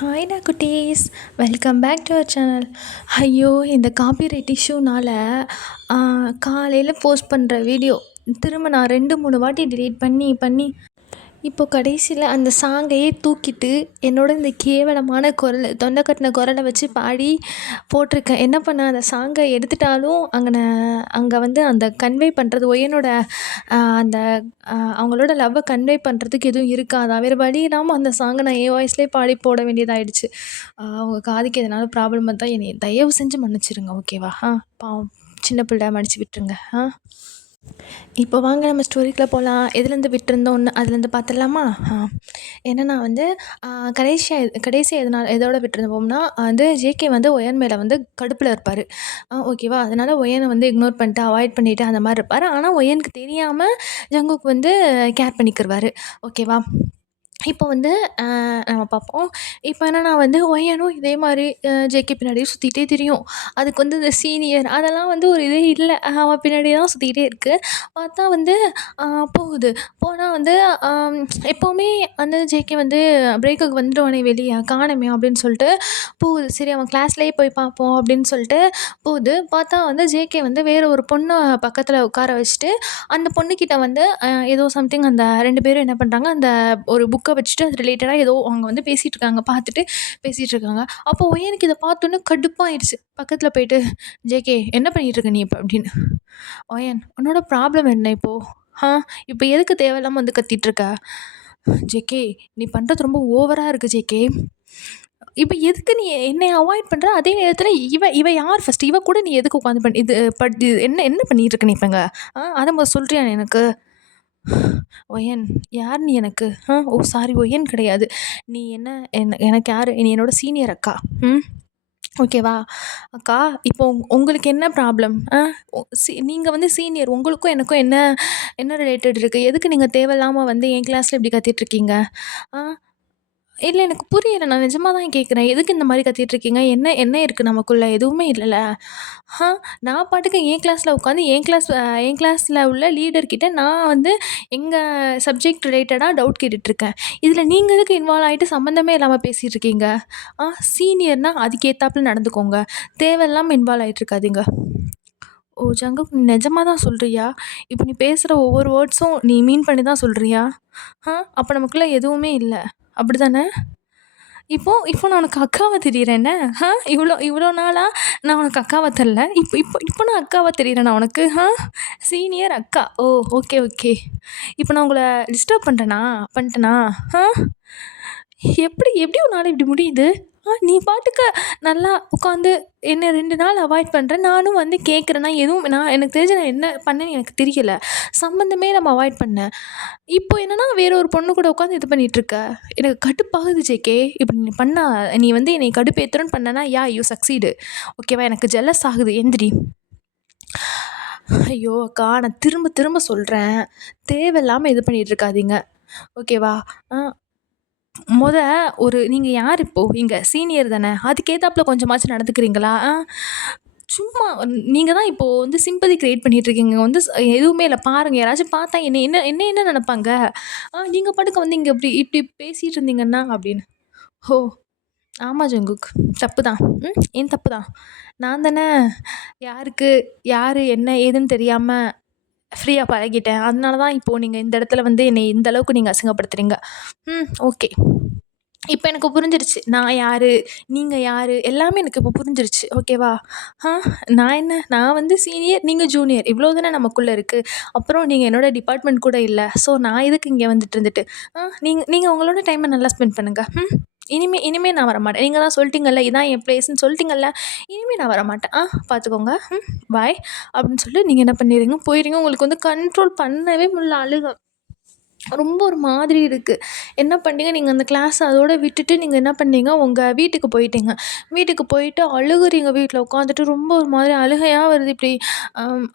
ஹாய்டா குட்டீஸ், welcome back to our channel. ஐயோ, இந்த காப்பிரைட் இஷ்யூனால் காலையில் போஸ்ட் பண்ணுற வீடியோ திரும்ப நான் 2-3 வாட்டி டிலீட் பண்ணி பண்ணி இப்போ கடைசியில் அந்த சாங்கையே தூக்கிட்டு என்னோட இந்த கேவலமான குரல், தொண்டை கட்டின குரலை வச்சு பாடி போட்டிருக்கேன். என்ன பண்ண, அந்த சாங்கை எடுத்துட்டாலும் அங்கே வந்து அந்த கன்வே பண்ணுறது ஒயனோட அந்த அவங்களோட லவ்வை கன்வே பண்ணுறதுக்கு எதுவும் இருக்காதா? வேறு வழி இல்லாமல் அந்த சாங்கை நான் என் வாய்ஸ்லேயே பாடி போட வேண்டியதாகிடுச்சு. அவங்க காதுக்கு எதனால ப்ராப்ளம் வந்தால் என்னை தயவு செஞ்சு மன்னிச்சிருங்க, ஓகேவா? பாவம் சின்ன பிள்ளை, மன்னிச்சு விட்டுருங்க. இப்போ வாங்க நம்ம ஸ்டோரிக்குள்ளே போகலாம். எதுலேருந்து விட்டுருந்தோன்னு அதுலேருந்து பார்த்துடலாமா? என்னென்னா வந்து கடைசியாக எதோட விட்டுருந்தோம்னா வந்து ஜேகே வந்து ஒயன் மேலே வந்து கடுப்பில் இருப்பார், ஓகேவா? அதனால் ஒயனை வந்து இக்னோர் பண்ணிட்டு அவாய்ட் பண்ணிவிட்டு அந்த மாதிரி இருப்பார். ஆனால் ஒயனுக்கு தெரியாமல் ஜங்குக் வந்து கேர் பண்ணிக்கிடுவார், ஓகேவா? இப்போ வந்து நம்ம பார்ப்போம். இப்போ என்னன்னா வந்து ஒயனும் இதே மாதிரி ஜேகே பின்னாடியே சுற்றிட்டே தெரியும். அதுக்கு வந்து இந்த சீனியர் அதெல்லாம் வந்து ஒரு இதே இல்லை, அவன் பின்னாடியே தான் சுற்றிக்கிட்டே இருக்குது. பார்த்தா வந்து போகுது. போனால் வந்து எப்போவுமே வந்து ஜேகே வந்து பிரேக்குக்கு வந்துடுவானே வெளியே, காணுமே அப்படின்னு சொல்லிட்டு போகுது. சரி, அவன் கிளாஸ்லேயே போய் பார்ப்போம் அப்படின்னு சொல்லிட்டு போகுது. பார்த்தா வந்து ஜேகே வந்து வேறு ஒரு பொண்ணை பக்கத்தில் உட்கார வச்சுட்டு அந்த பொண்ணுக்கிட்ட வந்து ஏதோ சம்திங் அந்த 2 பேரும் என்ன பண்ணுறாங்க, அந்த ஒரு புக்கை வச்சுட்டு அது ரிலேட்டடாக ஏதோ அவங்க வந்து பேசிகிட்டு இருக்காங்க, பார்த்துட்டு பேசிகிட்டு இருக்காங்க. அப்போ ஒயனுக்கு இதை பார்த்தோன்னே கடுப்பாயிடுச்சு. பக்கத்தில் போயிட்டு, ஜேகே என்ன பண்ணிகிட்டு இருக்க நீ இப்போ அப்படின்னு. ஒயன், உன்னோட ப்ராப்ளம் என்ன இப்போது? இப்போ எதுக்கு தேவையில்லாமல் வந்து கத்திகிட்ருக்க? ஜேகே, நீ பண்ணுறது ரொம்ப ஓவராக இருக்குது ஜேகே. இப்போ எதுக்கு நீ என்னை அவாய்ட் பண்ணுற? அதே நேரத்தில் இவ யார் ஃபஸ்ட்டு? இவ கூட நீ எதுக்கு உட்காந்து இது என்ன பண்ணிகிட்டு இருக்க நீ இப்போங்க? அதை முதல் சொல்கிறியா எனக்கு? ஒயன், யார் நீ எனக்கு? ஓ சாரி, ஒயன் கிடையாது. நீ எனக்கு யார்? நீ என்னோட சீனியர் அக்கா. ஓகேவா? அக்கா, இப்போ உங்களுக்கு என்ன ப்ராப்ளம்? நீங்கள் வந்து சீனியர், உங்களுக்கும் எனக்கும் என்ன ரிலேட்டட் இருக்குது? எதுக்கு நீங்கள் தேவையில்லாமல் வந்து என் கிளாஸில் இப்படி கத்திகிட்ருக்கீங்க? இல்லை, எனக்கு புரியலை. நான் நிஜமாக தான் கேட்குறேன். எதுக்கு இந்த மாதிரி கத்திகிட்ருக்கீங்க? என்ன இருக்குது நமக்குள்ளே? எதுவுமே இல்லைல்ல. நான் பாட்டுக்கு என் கிளாஸில் உட்காந்து என் கிளாஸில் உள்ள லீடர்கிட்ட நான் வந்து எங்கள் சப்ஜெக்ட் ரிலேட்டடாக டவுட் கேட்டுட்ருக்கேன். இதில் நீங்கள் எதுக்கு இன்வால்வ் ஆகிட்டு சம்மந்தமே இல்லாமல் பேசிகிட்ருக்கீங்க? சீனியர்னால் அதுக்கேற்றாப்புல நடந்துக்கோங்க, தேவையில்லாமல் இன்வால்வ் ஆகிட்ருக்காதீங்க. ஓ ஜங்குக், நீ நிஜமாக தான் சொல்கிறியா? இப்போ நீ பேசுகிற ஒவ்வொரு வேர்ட்ஸும் நீ மீன் பண்ணி தான் சொல்கிறியா? அப்போ நமக்குள்ளே எதுவுமே இல்லை, அப்படி தானே? இப்போ நான் உனக்கு அக்காவாக தெரியிறேன்ன? இவ்வளோ நாளாக நான் உனக்கு அக்காவாக தெரில, இப்போ நான் அக்காவாக தெரியிறேன் உனக்கு? சீனியர் அக்கா. ஓ ஓகே. இப்போ நான் உங்களை டிஸ்டர்ப் பண்ணிட்டேனா? எப்படி உன்னால் இப்படி முடியுது? நீ பாட்டுக்கு நல்லா உட்காந்து என்னை 2 நாள் அவாய்ட் பண்ணுறேன். நானும் வந்து கேட்குறேன்னா எதுவும் எனக்கு தெரிஞ்சு நான் என்ன பண்ணேன்னு எனக்கு தெரியலை. சம்மந்தமே நம்ம அவாய்ட் பண்ணேன். இப்போ என்னென்னா வேற ஒரு பொண்ணு கூட உட்காந்து இது பண்ணிகிட்ருக்க. எனக்கு கடுப்பாகுது ஜேகே. இப்படி நீ வந்து என்னை கடுப்பேற்றுறன்னு பண்ணனா யூ சக்சீடு, ஓகேவா? எனக்கு ஜெலஸ் ஆகுது, எந்திரி. ஐயோ அக்கா, நான் திரும்ப சொல்கிறேன், தேவையில்லாமல் இது பண்ணிகிட்ருக்காதீங்க, ஓகேவா? நீங்கள் யார் இப்போது? இங்கே சீனியர் தானே, அதுக்கேற்றாப்புல கொஞ்சமாச்சும் நடந்துக்கிறீங்களா? சும்மா நீங்கள் தான் இப்போது வந்து சிம்பதி க்ரியேட் பண்ணிகிட்ருக்கீங்க. வந்து எதுவுமே இல்லை பாருங்கள். யாராச்சும் பார்த்தா என்ன நினைப்பாங்க? நீங்கள் பாட்டுக்கு வந்து இங்கே இப்படி பேசிகிட்டு இருந்தீங்கன்னா அப்படின்னு. ஓ ஆமாம் ஜங்குக், தப்பு தான். ஏன் தப்பு தான்? நான் தானே யாருக்கு யார் என்ன ஏதுன்னு தெரியாமல் ஃப்ரீயாக பழகிட்டேன். அதனால தான் இப்போது நீங்கள் இந்த இடத்துல வந்து என்னை இந்த அளவுக்கு நீங்கள் அசிங்கப்படுத்துகிறீங்க. ஓகே, இப்போ எனக்கு புரிஞ்சிருச்சு. நான் யார், நீங்கள் யார், எல்லாமே எனக்கு இப்போ புரிஞ்சிருச்சு, ஓகேவா? நான் வந்து சீனியர், நீங்கள் ஜூனியர், இவ்வளோ தானே நமக்குள்ளே இருக்குது. அப்புறம் நீங்கள் என்னோடய டிபார்ட்மெண்ட் கூட இல்லை. ஸோ நான் இதுக்கு இங்கே இருந்துட்டு நீங்கள் உங்களோட டைமை நல்லா ஸ்பெண்ட் பண்ணுங்கள். இனிமேல் நான் வரமாட்டேன். நீங்கள் தான் சொல்லிட்டீங்கல்ல, இதான் என் ப்ளேஸ்ன்னு சொல்லிட்டீங்கல்ல, இனிமேல் நான் வரமாட்டேன். பார்த்துக்கோங்க, பாய் அப்படின்னு சொல்லிட்டு நீங்கள் என்ன பண்ணிடுறீங்க, போயிடுறீங்க. உங்களுக்கு வந்து கண்ட்ரோல் பண்ணவே முடியல, அழுக ரொம்ப ஒரு மாதிரி இருக்குது. என்ன பண்ணீங்க நீங்கள், அந்த கிளாஸ் அதோடு விட்டுட்டு நீங்கள் என்ன பண்ணீங்க, உங்கள் வீட்டுக்கு போயிட்டீங்க. வீட்டுக்கு போயிட்டு அழுகுறீங்க வீட்டில் உட்காந்துட்டு. ரொம்ப ஒரு மாதிரி அழுகையாக வருது. இப்படி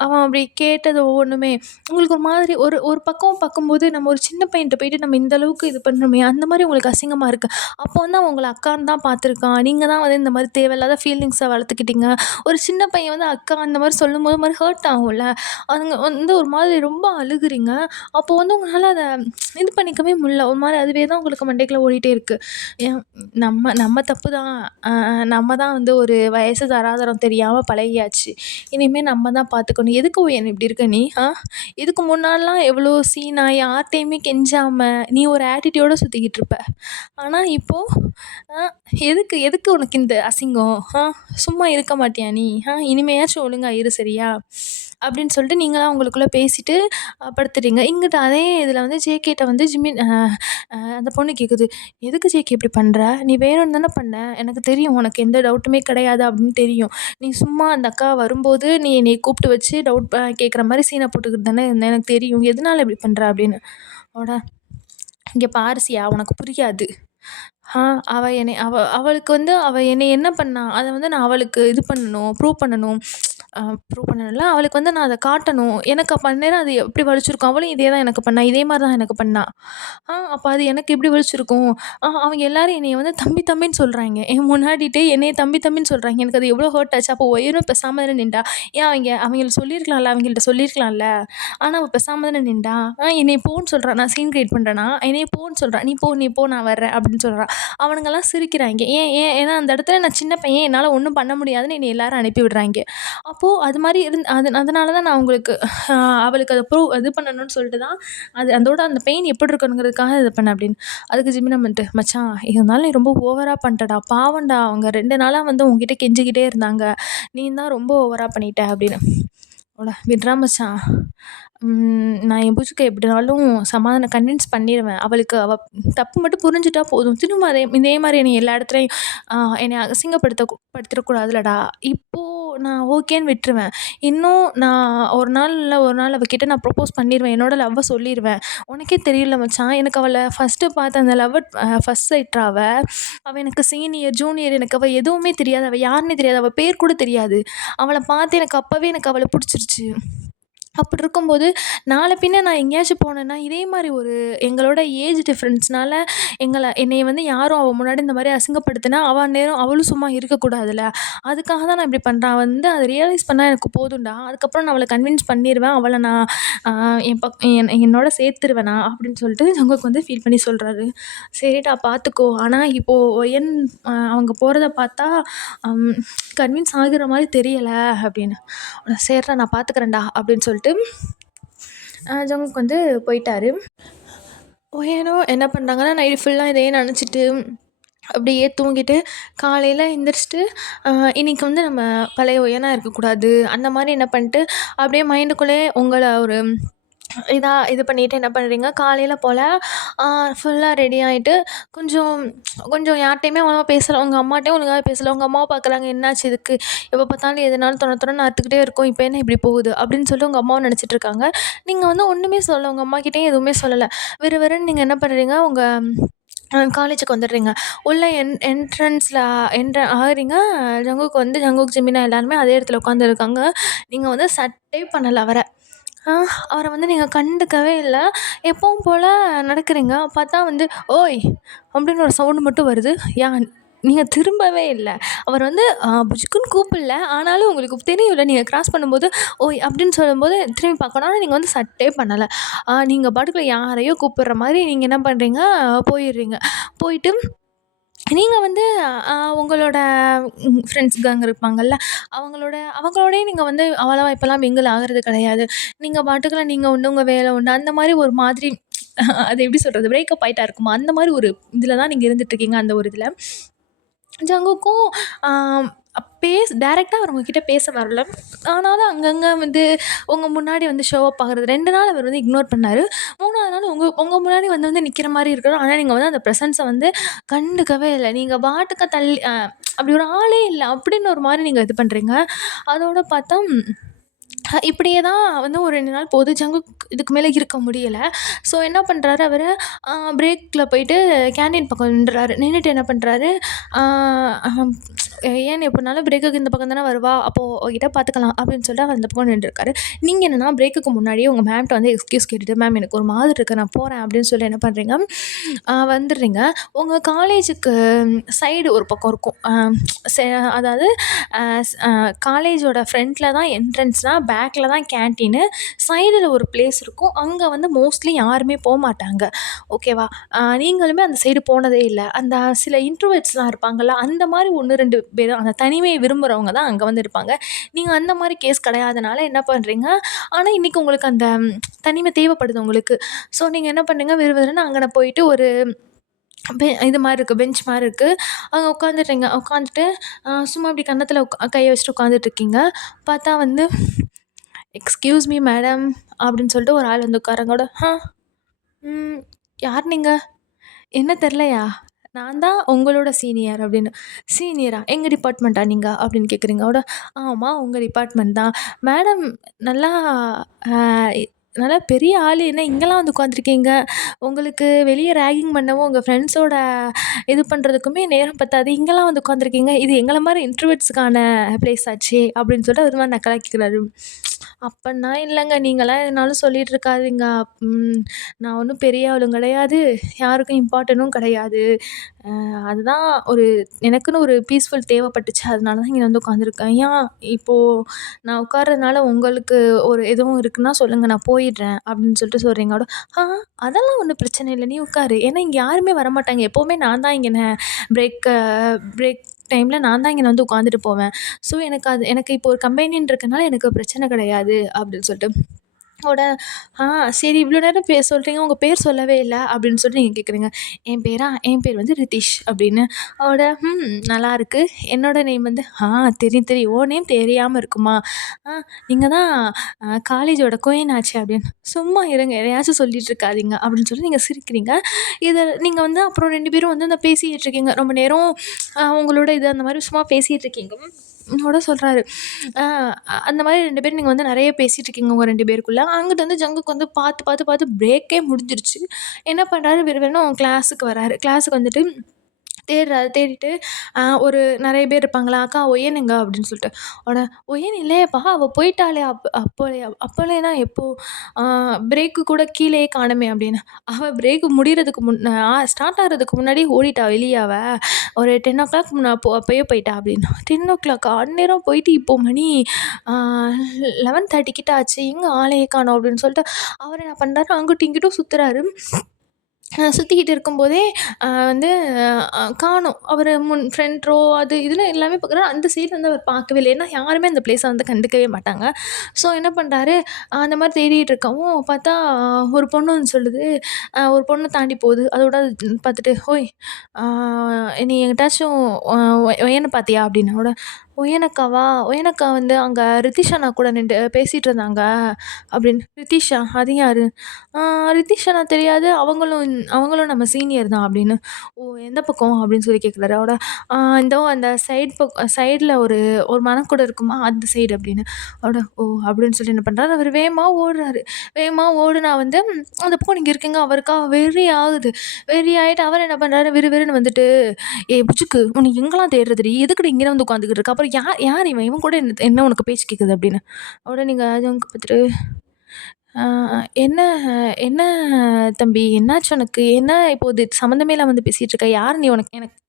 அவன் அப்படி கேட்டது ஒவ்வொன்றுமே உங்களுக்கு ஒரு மாதிரி ஒரு பக்கம் பார்க்கும்போது நம்ம ஒரு சின்ன பையன்கிட்ட போயிட்டு நம்ம இந்த அளவுக்கு இது பண்ணுறோமே, அந்த மாதிரி உங்களுக்கு அசிங்கமாக இருக்குது. அப்போ வந்து அவன் உங்களை அக்கான்னு தான் பார்த்துருக்கான். நீங்கள் தான் வந்து இந்த மாதிரி தேவையில்லாத ஃபீலிங்ஸை வளர்த்துக்கிட்டீங்க. ஒரு சின்ன பையன் வந்து அக்கா அந்த மாதிரி சொல்லும்போது மாதிரி ஹர்ட் ஆகும்ல. அவங்க வந்து ஒரு மாதிரி ரொம்ப அழுகுறீங்க. அப்போது வந்து உங்களால் அதை இது பண்ணிக்கவே முடியல. ஒரு மாரி அதுவே தான் உங்களுக்கு மண்டைக்குள்ள ஓடிட்டே இருக்கு. ஏன் நம்ம நம்ம தப்பு தான். நம்ம தான் வந்து ஒரு வயசு தராதரம் தெரியாம பழகியாச்சு. இனிமே நம்ம தான் பார்த்துக்கணும். எதுக்கு ஒயன் இப்படி இருக்க நீ? இதுக்கு முன்னாடிலாம் எவ்வளோ சீனா யார்ட்டயுமே கெஞ்சாம, நீ ஒரு ஆட்டிட்யூடோட சுத்திக்கிட்டு இருப்ப. ஆனா இப்போ அ எதுக்கு எதுக்கு உனக்கு இந்த அசிங்கம்? சும்மா இருக்க மாட்டியா நீ? இனிமேயாச்சும் ஒழுங்கா இரு சரியா? அப்படின்னு சொல்லிட்டு நீங்களா உங்களுக்குள்ள பேசிட்டு படுத்துட்டீங்க. இங்கிட்டு அதே இதில வந்து ஜேகேட்ட வந்து ஜிமின் அந்த பொண்ணு கேட்குது. "எதுக்கு ஜேகே இப்படி பண்ற? நீ வேணும்னு தானே பண்ண. எனக்கு தெரியும் உனக்கு எந்த டவுட்டுமே கிடையாது அப்படின்னு தெரியும். நீ சும்மா அந்த அக்கா வரும்போது நீ என்னைய கூப்பிட்டு வச்சு டவுட் கேட்குற மாரி சீன போட்டுக்கிட்டு தானே இருந்த. எனக்கு தெரியும். எதனால இப்படி பண்ற?" அப்படின்னு. அவட "இங்க பாரு சியா உனக்கு புரியாது. ஆ அவ என்னை அவளுக்கு வந்து அவ என்னைய என்ன பண்ணா? அத வந்து நான் அவளுக்கு இது பண்ணணும். ப்ரூவ் பண்ணணும்ல. அவளுக்கு வந்து நான் அத காட்டணும். எனக்கு அப்ப அந்நேரம் அது எப்படி வலிச்சிருக்கும். அவளும் இதே தான் எனக்கு பண்ணா. இதே மாரி தான் எனக்கு பண்ணா. அப்ப அது எனக்கு எப்படி வலிச்சிருக்கும். அவங்க எல்லாரும் என்னைய வந்து தம்பி தம்பின்னு சொல்றாய்ங்க. என் முன்னாடிட்டே என்னைய தம்பி தம்பின்னு சொல்றாய்ங்க. எனக்கு அது எவ்வளோ ஹர்ட் ஆச்சு. அப்போ ஒயரும் பேசாம தானே நின்றா. ஏன் அவங்களுக்கு சொல்லியிருக்கலாம்ல. அவங்கள்ட்ட சொல்லியிருக்கலாம்ல. ஆனா அவ பேசாம தானே நின்றா. என்னைய போன்னு சொல்றா. நான் சீன் கிரியேட் பண்றேனா? என்னைய போன்னு சொல்றா. நீ போ நான் வர்றேன் அப்படின்னு சொல்றா. அவனுங்கலாம் சிரிக்கிறாய்ங்க. ஏன் ஏன் ஏன்னா அந்த இடத்துல நான் சின்ன பையன். என்னால ஒண்ணும் பண்ண முடியாதுன்னு என்னைய எல்லாரும் அனுப்பி விடுறாய்ங்க. அப்போ அது மாரி அதனால தான் நான் உங்களுக்கு அவளுக்கு அத இது பண்ணணும்னு சொல்லிட்டு தான் அதோட அந்த பெயின் எப்படி இருக்கணுங்கிறதுக்காக இது பண்ணேன் அப்படின்னு. அதுக்கு ஜிமினா வந்துட்டு, "மச்சான் இருந்தாலும் நீ ரொம்ப ஓவரா பண்ணிட்டடா. பாவம்டா அவங்க 2 நாளா வந்து உன்கிட்ட கெஞ்சிக்கிட்டே இருந்தாங்க. நீ தான் ரொம்ப ஓவரா பண்ணிட்ட" அப்படின்னு. விட்றா மச்சான். நான் என் பூஜிக்க எப்படினாலும் கன்வின்ஸ் பண்ணிருவேன். அவளுக்கு அவ தப்பு மட்டும் புரிஞ்சுட்டா போதும். திரும்ப இதே மாரி என்னைய எல்லா இடத்துலயும் என்னைய படுத்திறக்கூடாதுலடா. இப்போ நான் ஓகேன்னு விட்டுருவேன். இன்னும் நான் ஒரு நாள் இல்ல ஒரு நாள் அவகிட்ட நான் ப்ரப்போஸ் பண்ணிருவேன். என்னோட லவ்வ சொல்லிருவேன். உனக்கே தெரியும்ல மச்சான், எனக்கு அவள ஃபர்ஸ்ட்டு பார்த்த அந்த ஃபர்ஸ்ட் சைட்ரா அவ. அவ எனக்கு சீனியர், ஜூனியர் எனக்கு அவ எதுவுமே தெரியாது. அவ யாருன்னே தெரியாது. அவ பேர் கூட தெரியாது. அவள பார்த்து எனக்கு அப்பவே எனக்கு அவள புடிச்சிருச்சு. அப்படி இருக்கும்போது, நாள பின்ன நான் எங்கேயாச்சும் போனேன்னா, இதே மாரி ஒரு எங்களோட ஏஜ் டிஃப்ரென்ஸ்னால என்னைய வந்து யாரும் அவ முன்னாடி இந்த மாரி அசிங்கப்படுத்துனா, அவ அந்நேரம் அவளும் சும்மா இருக்கக்கூடாதுல்ல. அதுக்காக தான் நான் இப்படி பண்றேன். அவ வந்து அத ரியலைஸ் பண்ணா எனக்கு போதும்டா. அதுக்கப்புறம் நான் அவள கன்வின்ஸ் பண்ணிருவேன். அவள நான் அ என் பக் என் என்னோட சேர்த்துருவேன் நான் அப்படின்னு சொல்லிட்டு ஜங்குக் வந்து ஃபீல் பண்ணி சொல்றாரு. சரிடா பார்த்துக்கோ. ஆனா இப்போ ஒயன் அவங்க போறத பார்த்தா கன்வின்ஸ் ஆகுற மாரி தெரியல அப்படின்னு. "சரிடா நான் பார்த்துக்கிறேன்டா" அப்படின்னு சொல்லிட்டு ஜங்குக் வந்து போயிட்டாரு. ஒயனும் என்ன பண்ணாங்கன்னா, நைட்டு ஃபுல்லா இதையே நெனச்சிட்டு அப்படியே தூங்கிட்டு காலையில் எந்திரிச்சிட்டு இன்னைக்கு வந்து நம்ம பழைய ஒயனா இருக்கக்கூடாது. அந்த மாரி என்ன பண்ணிட்டு அப்படியே மைண்டுக்குள்ளேயே உங்கள ஒரு இது பண்ணிட்டு என்ன பண்ணுறீங்க, காலையில் போல் ஃபுல்லாக ரெடி ஆயிட்டு கொஞ்சம் கொஞ்சம் யார்ட்டயுமே அவ்வளவா பேசல. உங்க அம்மாட்டயும் ஒழுங்காவே பேசல. உங்க அம்மாவ பார்க்குறாங்க, "என்னாச்சு இதுக்கு? எப்போ பார்த்தாலும் எதுனாலும் தொண தொணன்னு அறுத்துக்கிட்டே இருக்கும். இப்போ என்ன இப்படி போகுது?" அப்படின்னு சொல்லிட்டு உங்க அம்மாவும் நெனச்சிட்டு இருக்காங்க. நீங்க வந்து ஒண்ணுமே சொல்லல. உங்க அம்மாகிட்டயும் எதுவுமே சொல்லல. விறுவிறுன்னு நீங்க என்ன பண்ணுறீங்க, உங்க காலேஜுக்கு வந்துடுறீங்க. உள்ள என்ட்ரன்ஸில் ஆகுறீங்க. ஜங்குக், ஜெமினா எல்லாருமே அதே இடத்துல உட்காந்துருக்காங்க. நீங்க வந்து சட்டே பண்ணல அவர. அவர வந்து நீங்க கண்டுக்கவே இல்ல. எப்பவும் போல நடக்கிறீங்க. பார்த்தா வந்து, "ஓய்" அப்படின்னு ஒரு சவுண்டு மட்டும் வருது. நீங்க திரும்பவே இல்ல. அவர் வந்து புஜுக்குன்னு கூப்பிடல. ஆனாலும் உங்களுக்கு தெரியும்ல, நீங்க கிராஸ் பண்ணும்போது, "ஓய்" அப்படின்னு சொல்லும்போது திரும்பி பார்க்கணும். ஆனா நீங்க வந்து சட்டே பண்ணல. நீங்க பாட்டுக்கு யாரையோ கூப்பிடுற மாரி நீங்க என்ன பண்ணுறீங்க, போயிடுறீங்க. போயிட்டு நீங்க வந்து உங்களோட ஃப்ரெண்ட்ஸ் கேங் இருப்பாங்கல்ல, அவங்களோடயே நீங்க வந்து அவ்வளவா இப்போலாம் மிங்கிள் ஆகுறது கிடையாது. நீங்க பாட்டுக்குள்ள நீங்க உண்டு, உங்க வேலை உண்டு. அந்த மாரி ஒரு மாதிரி அது எப்படி சொல்றது? பிரேக்கப் ஆயிட்டா இருக்குமா? அந்த மாரி ஒரு இதில தான் நீங்க இருந்துட்டுருக்கீங்க, அந்த ஒரு இதில. ஜங்குக்கும் டைரக்ட்டா அவர் உங்ககிட்ட பேச வரல. ஆனாலும் அங்கங்க வந்து உங்க முன்னாடி வந்து ஷோ அப் ஆகுறது. 2 நாள் அவர் வந்து இக்னோர் பண்ணாரு. 3வது நாள் உங்க உங்க முன்னாடி வந்து நிக்கிற மாரி இருக்கணும். ஆனா நீங்க வந்து அந்த பிரசன்ஸ வந்து கண்டுக்கவே இல்ல. நீங்க பாட்டுக்கு தள்ளி அப்படி ஒரு ஆளே இல்ல. அப்படின்னு ஒரு மாரி நீங்க இது பண்றீங்க. அதோட பார்த்தா இப்படியே தான் வந்து ஒரு 2 நாள் போகுது. ஜங்குக் இதுக்கு மேல இருக்க முடியல. ஸோ என்ன பண்றாரு அவரு, பிரேக்ல போயிட்டு கேன்டீன் பக்கம் நின்றாரு. நின்னுட்டு என்ன பண்றாரு, ஆ அம் "ஏன் எப்படினாலும் பிரேக்குக்கு இந்த பக்கம் தானே வருவா, அப்போ அவகிட்ட பார்த்துக்கலாம்" அப்படின்னு சொல்லிட்டு அவர் அந்த பக்கம் நின்றுருக்காரு. நீங்க என்னன்னா பிரேக்குக்கு முன்னாடியே உங்க மேம்ட்ட வந்து எக்ஸ்கியூஸ் கேட்டுட்டு, "மேம் எனக்கு ஒரு மாதிரி இருக்கு, நான் போறேன்" அப்படின்னு சொல்லி என்ன பண்றீங்க, வந்துடுறீங்க. உங்க காலேஜுக்கு சைடு ஒரு பக்கம் இருக்கும். செ அதாவது அ ஸ் காலேஜோட ஃப்ரண்ட்ல தான் என்ட்ரன்ஸ்னா, பேக்கில தான் கேன்டீனு. சைடுல ஒரு பிளேஸ் இருக்கும். அங்க வந்து மோஸ்ட்லி யாருமே போமாட்டாங்க. ஓகேவா? நீங்களுமே அந்த சைடு போனதே இல்ல. அந்த சில இன்ட்ரோவர்ட்ஸ்லாம் இருப்பாங்கல்ல, அந்த மாரி 1, 2 பேர் அந்த தனிமைய விரும்புறவங்க தான் அங்க வந்து இருப்பாங்க. நீங்க அந்த மாரி கேஸ் கிடையாதனால என்ன பண்றீங்க, ஆனா இன்னைக்கு உங்களுக்கு அந்த தனிமை தேவைப்படுது உங்களுக்கு. ஸோ நீங்க என்ன பண்ணுங்க, விறுவிறுன்னு அங்கன போயிட்டு ஒரு இது மாரி இருக்கு. பெஞ்ச் மாரி இருக்கு. அங்க உட்காந்துடுறீங்க. உட்காந்துட்டு சும்மா இப்டி கன்னத்துல கைய வச்சுட்டு உட்காந்துட்டுருக்கீங்க. பார்த்தா வந்து, "எக்ஸ்கியூஸ் மீ மேடம்" அப்படின்னு சொல்லிட்டு ஒரு ஆள் வந்து உட்கார்றாங்க. ம். "யார் நீங்க? என்ன தெர்லையா? நான் தான் உங்களோட சீனியர்" அப்படின்னு. "சீனியரா? எங்க டிபார்ட்மெண்ட்டா நீங்க?" அப்படின்னு கேட்குறீங்க. "ஆமா, உங்க டிபார்ட்மெண்ட் தான்." "மேடம் நல்லா அ நல்லா பெரிய ஆளு. என்ன இங்கலாம் வந்து உட்காந்துருக்கீங்க? உங்களுக்கு வெளிய ராகிங் பண்ணவும், உங்க ஃப்ரெண்ட்ஸோட இது பண்றதுக்குமே நேரம் பத்தாது. இங்கலாம் வந்து உட்காந்துருக்கீங்க. இது எங்கள மாரி இன்ட்ரோவர்ட்ஸ்க்கான பிளேஸ் ஆச்சே!" அப்படின்னு சொல்லிட்டு அவரு ஒரு மாரி நக்கலா கேட்குறாரு. "அப்பன்னா இல்லங்க. நீங்கலாம் எதுனாலும் சொல்லிட்டு இருக்காதீங்க. ம் நான் ஒண்ணும் பெரிய ஆளும் கிடையாது. யாருக்கும் இம்பார்ட்டன்ட்டும் கிடையாது. அதுதான் எனக்குன்னு ஒரு பீஸ்ஃபுல் தேவைப்பட்டுச்சு. அதனால தான் இங்க வந்து உட்காந்துருக்கேன். ஏன் இப்போ நான் உட்கார்றதுனால உங்களுக்கு எதுவும் இருக்குன்னா சொல்லுங்க. நான் போயிடுறேன்." அப்படின்னு சொல்லிட்டு சொல்றீங்க. "ஆ அதெல்லாம் ஒண்ணும் பிரச்சனை இல்ல. நீ உட்காரு. ஏன்னா இங்க யாருமே வரமாட்டாங்க. எப்பவுமே நான் தான் இங்க பிரேக் பிரேக் டைம்ல நான் தான் இங்க வந்து உட்காந்துட்டு போவேன். ஸோ எனக்கு இப்போ ஒரு கம்பெனின்னு இருக்கனால எனக்கு பிரச்சனை கிடையாது." அப்படின்னு சொல்லிட்டு அவட சரி இவ்வளோ நேரம் சொல்றீங்க. உங்க பேர் சொல்லவே இல்ல." அப்படின்னு சொல்லிட்டு நீங்க கேட்குறீங்க. "என் பேரா? என் பேர் வந்து ரித்திஷ்" அப்படின்னு. அவட நல்லாயிருக்கு. என்னோட நேம் வந்து தெரியும் தெரியும். உன் நேம் தெரியாம இருக்குமா? நீங்க தான் காலேஜோட குயின் ஆச்சே" அப்படின்னு. "சும்மா இருங்க. எதையாச்சும் சொல்லிட்டு இருக்காதீங்க" அப்படின்னு சொல்லி நீங்க சிரிக்கிறீங்க. இத நீங்க வந்து அப்புறம் 2 பேரும் வந்து அந்த பேசிட்டு இருக்கீங்க. ரொம்ப நேரம் உங்களோட அந்த மாரி சும்மா பேசிட்டு இருக்கீங்க. என்னோட சொல்றாரு. அ அந்த மாரி 2 பேரும் நீங்க வந்து நெறைய பேசிட்டு இருக்கீங்க உங்க 2 பேருக்குள்ள. அங்கிட்டு வந்து ஜங்குக்கு வந்து பார்த்து, பார்த்து, பார்த்து பிரேக்கே முடிஞ்சிருச்சு. என்ன பண்றாரு, விறுவிறுன்னு கிளாஸுக்கு வராரு. கிளாஸுக்கு வந்துட்டு தேடுறாரு. தேடிட்டு ஒரு நெறைய பேர் இருப்பாங்களா, "அக்கா ஒயன் எங்க?" அப்படின்னு சொல்லிட்டு. உடனே "ஒயன் இல்லையேப்பா, அவ போயிட்டாளே அப்போலேயா?" "அப்போலேனா எப்போ? ஆ பிரேக்கு கூட கீழயே காணோமே" அப்படின்னு. "அவ பிரேக் முடியறதுக்கு ஸ்டார்ட் ஆகுறதுக்கு முன்னாடியே ஓடிட்டா வெளிய அவ. ஒரு 10:00 முன்ன அப்பயே போயிட்டா" அப்படின்னு. 10:00 அந்நேரம் போயிட்டு இப்போ மணி ஆ 11:30 கிட்ட ஆச்சு. எங்க ஆளையே காணோம் அப்படின்னு சொல்லிட்டு, அவரு என்ன பண்றாரு, அங்கிட்டும் இங்கிட்டும் சுத்துறாரு. சுத்திக்கிட்டு இருக்கும்போதே வந்து காணோம். அவரு ஃப்ரண்ட் ரோ அது இதுன்னு எல்லாமே பார்க்குறாரு. அந்த சைடு வந்து அவர் பார்க்கவே இல்ல. ஏன்னா யாருமே அந்த பிளேஸ வந்து கண்டுக்கவே மாட்டாங்க. ஸோ என்ன பண்றாரு, அந்த மாரி தேடிட்டு இருக்கவும் பார்த்தா ஒரு பொண்ணு வந்து சொல்லுது. ஒரு பொண்ணு தாண்டி போகுது. அதோட பார்த்துட்டு, "ஓய்! ஆ நீ எங்கிட்டாச்சும் அ ஒயன பார்த்தியா?" அப்படின்னா. "ஒயனக்காவா? ஒயனக்கா வந்து அங்க ரித்திஷ் அண்ணா கூட நின்டு பேசிட்டு இருந்தாங்க" அப்படின்னு. "ரித்திஷா? அது யாரு?" "ஆ ரித்திஷ் அண்ணா தெரியாது. அவங்களும் நம்ம சீனியர் தான்" அப்படின்னு. "ஓ! எந்த பக்கம்?" அப்படின்னு சொல்லி கேட்குறாரு. "இந்தோ அந்த சைடுல ஒரு ஒரு மரக்கூட இருக்குமா, அந்த சைடு" அப்படின்னு. "ஓ!" அப்படின்னு சொல்லி என்ன பண்றாரு, அவரு வேகமா ஓடுறாரு. வேகமா ஓடுனா வந்து அந்த பக்கம் நீங்க இருக்கீங்க. அவருக்கா வெறி ஆகுது. வெறி ஆயிட்டு அவர் என்ன பண்றாரு, விறுவிறுன்னு வந்துட்டு, "ஏய் புச்சுக்கு, உன்னை எங்கலாம் தேடுறதுடி? எதுக்குடி இங்கன வந்து உட்காந்துக்கிட்டு இருக்க? அப்புறம் யார் இவன்? இவன் கூட என்ன உனக்கு பேச்சு கேட்குது?" அப்படின்னு. உடனே நீங்க அங்க பார்த்துட்டு, "ஆ என்ன என்ன தம்பி? என்னாச்சு உனக்கு? என்ன இப்போ இது சம்மந்தமே இல்லாம வந்து பேசிட்டு இருக்க? யார் நீ?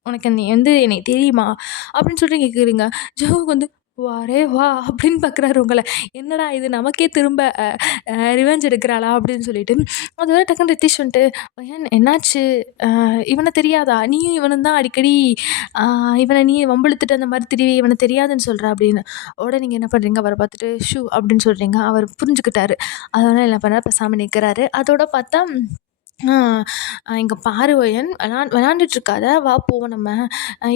உனக்கு நீ வந்து என்னைய தெரியுமா?" அப்படின்னு சொல்லிட்டு கேட்குறீங்க. ஜோவுக்கு வந்து, "வாரே வா!" அப்படின்னு பார்க்குறாரு உங்கள. என்னடா இது நமக்கே திரும்ப அ அ ரிவெஞ்ச் எடுக்குறாளா? அப்படின்னு சொல்லிட்டு. அதோட டக்குனு ரித்தீஷ் வந்துட்டு, "ஏன் என்னாச்சு? இவன தெரியாதா? நீயும் இவனும் தான் அடிக்கடி ஆ இவன நீ வம்பிழுத்துட்டு அந்த மாரி திரிவி இவன தெரியாதுன்னு சொல்ற" அப்படின்னு. உடனே நீங்க என்ன பண்றீங்க, அவர பார்த்துட்டு அப்படின்னு சொல்றீங்க. அவர் புரிஞ்சுக்கிட்டாரு. அதனால என்ன பண்ணாரு, பேசாம நிற்கிறாரு. அதோட பார்த்தா ஆ "இங்க பாரு ஒயன், விளையாண்டுட்டு இருக்காத, வா போவோம் நம்ம.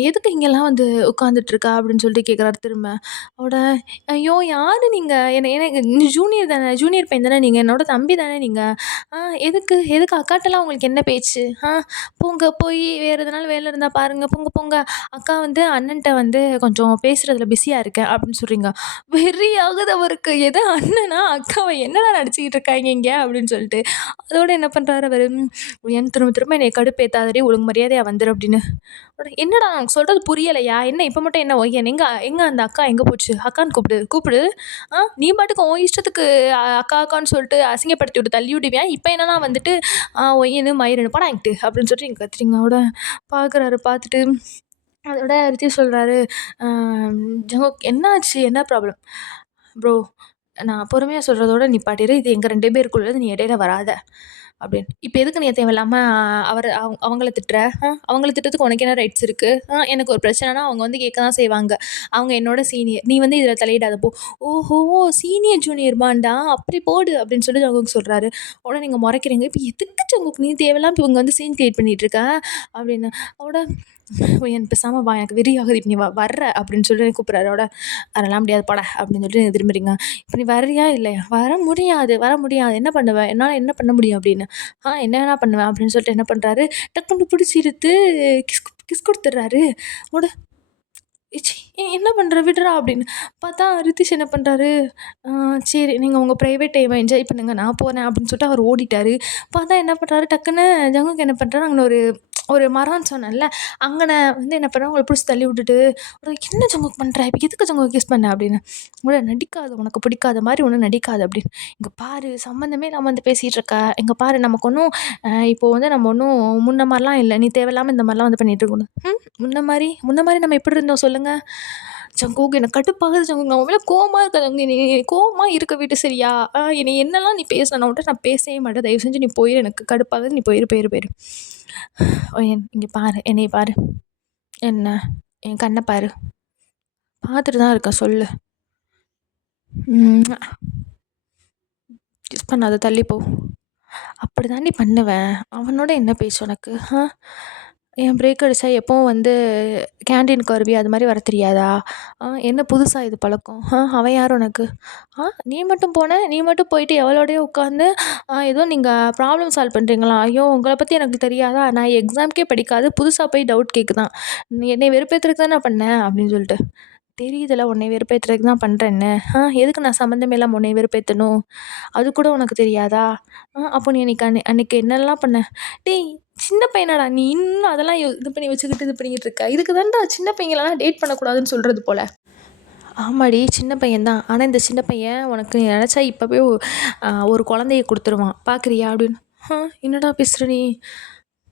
எதுக்கு இங்கலாம் வந்து உட்காந்துட்டு இருக்க?" அப்படின்னு சொல்லிட்டு கேட்குறாரு திரும்ப. அவட "ஐயோ! யாரு நீங்க? எனக்கு ஜூனியர் தானே, ஜூனியர் பையன் தானே நீங்க. என்னோட தம்பி தானே நீங்க. ஆ எதுக்கு எதுக்கு அக்காட்டலாம் உங்களுக்கு என்ன பேச்சு? போங்க போய் வேற எதுனாலும் வேலை இருந்தா பாருங்க. போங்க போங்க. அக்கா வந்து அண்ணன்ட்ட வந்து கொஞ்சம் பேசுறதுல பிஸியா இருக்கேன்" அப்படின்னு சொல்றீங்க. வெறி ஆகுது அவருக்கு. எது அண்ணனா, அக்காவா என்னடா நடிச்சுக்கிட்டு இருக்காய்ங்க இங்க அப்படின்னு சொல்லிட்டு. அதோட என்ன பண்றாரு அவரு, "ஏன் திரும்ப திரும்ப என்னைய கடுப்பேத்தாதடி, ஒழுங்கு மரியாதையா வந்துரு" அப்படின்னு. உடனே "என்னடா உனக்கு சொல்றது புரியலையா? என்ன இப்ப மட்டும் என்ன ஒய்யன்? எங்க எங்க அந்த அக்கா எங்க போச்சு? அக்கான்னு கூப்பிடு, கூப்பிடு. நீ பாட்டுக்கு உன் இஷ்டத்துக்கு அக்கா அக்கான்னு சொல்லிட்டு அசிங்கப்படுத்தி விட்டு தள்ளி விடுவியா? இப்ப என்னன்னா வந்துட்டு ஒய்யனு, மயிருன்னு போடா என்கிட்டு" அப்படின்னு சொல்லிட்டு நீங்க கத்துறீங்க. பார்க்குறாரு. பார்த்துட்டு அதோட ரித்திஷ் சொல்றாரு, "ஜங்கோக் என்னாச்சு? என்ன ப்ராப்ளம்?" "ப்ரோ நான் பொறுமையா சொல்றதோட நிப்பாட்டிரு. இது எங்க 2 பேருக்குள்ளது. நீ இடையில வராத." அப்படின்னு. "இப்ப எதுக்கு நீ தேவையில்லாம அவங்கள திட்டுற? அவங்கள திட்டுறதுக்கு உனக்கு என்ன ரைட்ஸ் இருக்கு? எனக்கு ஒரு பிரச்சனைனா அவங்க வந்து கேட்க தான் செய்வாங்க. அவங்க என்னோட சீனியர். நீ வந்து இதில தலையிடாத போ." "ஓஹோ! Senior junior Panda? அப்படி போடு." அப்படின்னு சொல்லி ஜங்குக் சொல்றாரு. உடனே நீங்க முறைக்கிறீங்க. "இப்ப எதுக்கு ஜங்குக் நீ தேவையில்லாம இவங்க வந்து சீன் கிரியேட் பண்ணிட்டு இருக்க?" அப்படின்னு. அவட "என் பேசாம வா எனக்கு வெறி ஆகுது. இப்ப நீ வர்ற" அப்படின்னு சொல்லி கூப்பிடுறாரு. அவட "அதெல்லாம் முடியாது போடா" அப்படின்னு சொல்லிட்டு திரும்புறீங்க. "இப்ப நீ வர்றியா இல்லையா?" "வர முடியாது, வர முடியாது. என்ன பண்ணுவ? என்னால என்ன பண்ண முடியும்?" அப்படின்னு. என்ன வேணா பண்ணுவேன்" அப்படின்னு சொல்லிட்டு என்ன பண்றாரு, டக்குனு பிடிச்சு இழுத்து கிஸ் கிஸ் குடுத்துடுறாரு. உட "ச்சீ என்ன பண்ற? விடுறா" அப்படின்னு. பார்த்தா ரித்தீஷ் என்ன பண்றாரு, சரி நீங்க உங்க பிரைவேட் டைம என்ஜாய் பண்ணுங்க. நான் போறேன் அப்படின்னு சொல்லிட்டு அவர் ஓடிட்டாரு. பார்த்தா என்ன பண்றாரு, டக்குன்னு ஜங்குக் என்ன பண்றாரு, அங்கன ஒரு ஒரு மரம்ன்னு சொன்னேன்ல, அங்கன வந்து என்ன பண்றாரு, அவங்கள புடிச்சு தள்ளி விட்டுட்டு, "என்ன ஜங்குக் பண்ற? இப்ப எதுக்கு ஜங்குக் கிஸ் பண்ண?" அப்படின்னு. நடிக்காத, உனக்கு பிடிக்காத மாரி ஒண்ணும் நடிக்காத" அப்படின்னு. "இங்க பாரு சம்மந்தமே இல்லாம வந்து பேசிட்டு இருக்க. இங்க பாரு நமக்கு ஒண்ணும் இப்போ வந்து நம்ம ஒண்ணும் முன்ன மாரிலாம் இல்ல. நீ தேவையில்லாம இந்த மாரிலாம் வந்து பண்ணிட்டு இருக்கக்கூடாது." முன்ன மாரி நம்ம எப்படி இருந்தோம் சொல்லுங்க? ஜங்குக் எனக்கு கடுப்பாகுது ஜங்குக். நான் உன் மேல கோவமா இருக்கேன் ஜங்குக். நீ கோவமா இருக்க விடு சரியா? என்னைய என்னலாம் நீ பேசுன, நான் உன்ட்ட நான் பேசவே மாட்டேன். தயவு செஞ்சு நீ போயிரு. எனக்கு கடுப்பாகுது. நீ போயிரு, போயிரு, போயிரு. இங்க பாரு, என்னைய பாரு. என்ன? என் கண்ண பாரு. பார்த்துட்டு தான் இருக்கேன் சொல்லு. ம்ம். கிஸ் பண்ணாத தள்ளி போ. அப்படி தாண்டி பண்ணுவேன். அவனோட என்ன பேச்சு உனக்கு? என் பிரேக் அடிச்சா எப்பவும் வந்து கேன்டீனுக்கு வருவியே, அது மாரி வர தெரியாதா? என்ன புதுசா இது பழக்கம்? அவன் யார் உனக்கு? நீ மட்டும் போன, நீ மட்டும் போயிட்டு எவளோடயோ உட்காந்து ஏதோ நீங்க ப்ராப்ளம் சால்வ் பண்றீங்களா? ஐயோ! உங்கள பத்தி எனக்கு தெரியாதா? நான் எக்ஸாம்க்கே படிக்காது புதுசா போய் டவுட் கேட்குதான். "நீ என்னைய வெறுப்பேத்துறதுக்கு தானே பண்ண?" அப்படின்னு சொல்லிட்டு. தெரியுதுல உன்னைய வெறுப்பேத்துறதுக்கு தான் பண்றேன்னு. எதுக்கு நான் சம்மந்தமே இல்லாம உன்னைய வெறுப்பேத்தணும்? அது கூட உனக்கு தெரியாதா? அப்போ நீ அன்னைக்கு அன்னைக்கு என்னலாம் பண்ண? டேய் சின்ன பையனாடா நீ இன்னும் அதெல்லாம் இது பண்ணி வச்சுக்கிட்டு இது பண்ணிக்கிட்டு இருக்க. இதுக்கு தான்டா சின்ன பையங்களலாம் டேட் பண்ணக்கூடாதுன்னு சொல்றது போல. ஆமாடி சின்ன பையன் தான். ஆனா இந்த சின்ன பையன் உனக்கு நீ நெனச்சா இப்பவே ஒரு குழந்தைய குடுத்துருவான். பார்க்குறியா? அப்படின்னு. என்னடா பேசுற நீ?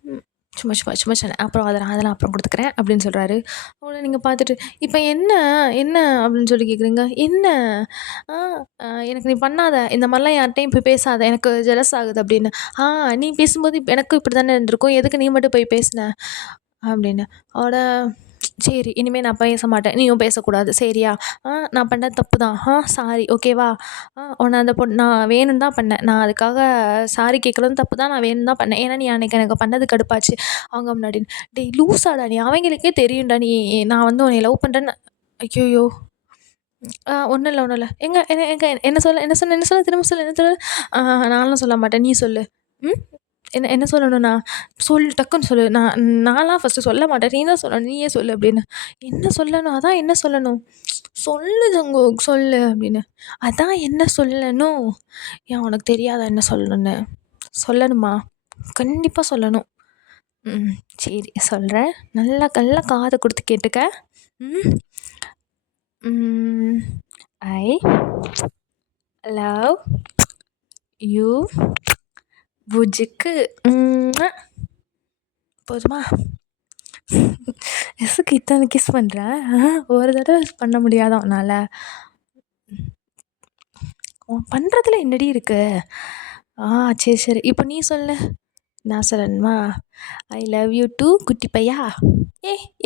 ம். சும்மா சும்மா சும்மா சொன்னேன். அப்புறம் அதெல்லாம் அப்புறம் குடுத்துக்கிறேன் அப்படின்னு சொல்றாரு. உடனே நீங்க பார்த்துட்டு, "இப்ப என்ன? என்ன?" அப்படின்னு சொல்லி கேட்குறீங்க. "என்ன? ஆ எனக்கு நீ பண்ணாத. இந்த மாரிலாம் யார்ட்டயும் போய் பேசாத. எனக்கு ஜெலஸ் ஆகுது" அப்படின்னு. நீ பேசும்போது எனக்கும் இப்படி தானே இருந்திருக்கும். எதுக்கு நீ மட்டும் போய் பேசின?" அப்படின்னு. அட சரி இனிமே நான் பேச மாட்டேன். நீயும் பேசக்கூடாது. சரியா? நான் பண்ணது தப்பு தான். சாரி ஓகேவா? உன்ன அந்த நான் வேணும்னு தான் பண்ணேன். நான் அதுக்காக சாரி கேட்குறதும் தப்பு தான். நான் வேணும்னு தான் பண்ணேன். ஏன்னா நீ அன்னைக்கு எனக்கு பண்ணது கடுப்பாச்சு. அவங்க முன்னாடின்னு. டேய் லூசாடா நீ? அவங்களுக்கே தெரியும்டா நீ நான் வந்து உன்னைய லவ் பண்றேன்னு. ஐய்யய்யோ! ஒண்ணும் இல்ல, ஒண்ணும் இல்ல. எங்க என்ன எங்க என்ன சொல்ல என்ன சொன்ன? என்ன சொல்ல? திரும்ப சொல்லு. என்ன சொல்லு? நான்லாம் சொல்ல மாட்டேன். நீ சொல்லு. ம். என்ன என்ன சொல்லணும்னா? சொல்லு டக்குன்னு சொல்லு. நான்லாம் ஃபர்ஸ்ட்டு சொல்ல மாட்டேன். நீ தான் சொல்லணும். நீயே சொல்லு அப்படின்னு. என்ன சொல்லணும்? அதான் என்ன சொல்லணும்? சொல்லு ஜங்குக் சொல்லு அப்படின்னு. அதான் என்ன சொல்லணும்? ஏன் உனக்கு தெரியாதா என்ன சொல்லணும்னு? சொல்லணுமா? கண்டிப்பா சொல்லணும். ம். சரி சொல்றேன். நல்லா நல்லா காது குடுத்து கேட்டுக்க. ம். ம். I love you புஜுக்கு. போதுமா? எதுக்கு இத்தனை கிஸ் பண்ற? ஒரு தடவ பண்ண முடியாதா உன்னால? உன் பண்றதுல என்னடி இருக்கு? சரி, சரி. இப்ப நீ சொல்லு. நான் சொல்லணுமா? ஐ லவ் யூ டூ குட்டி பையா.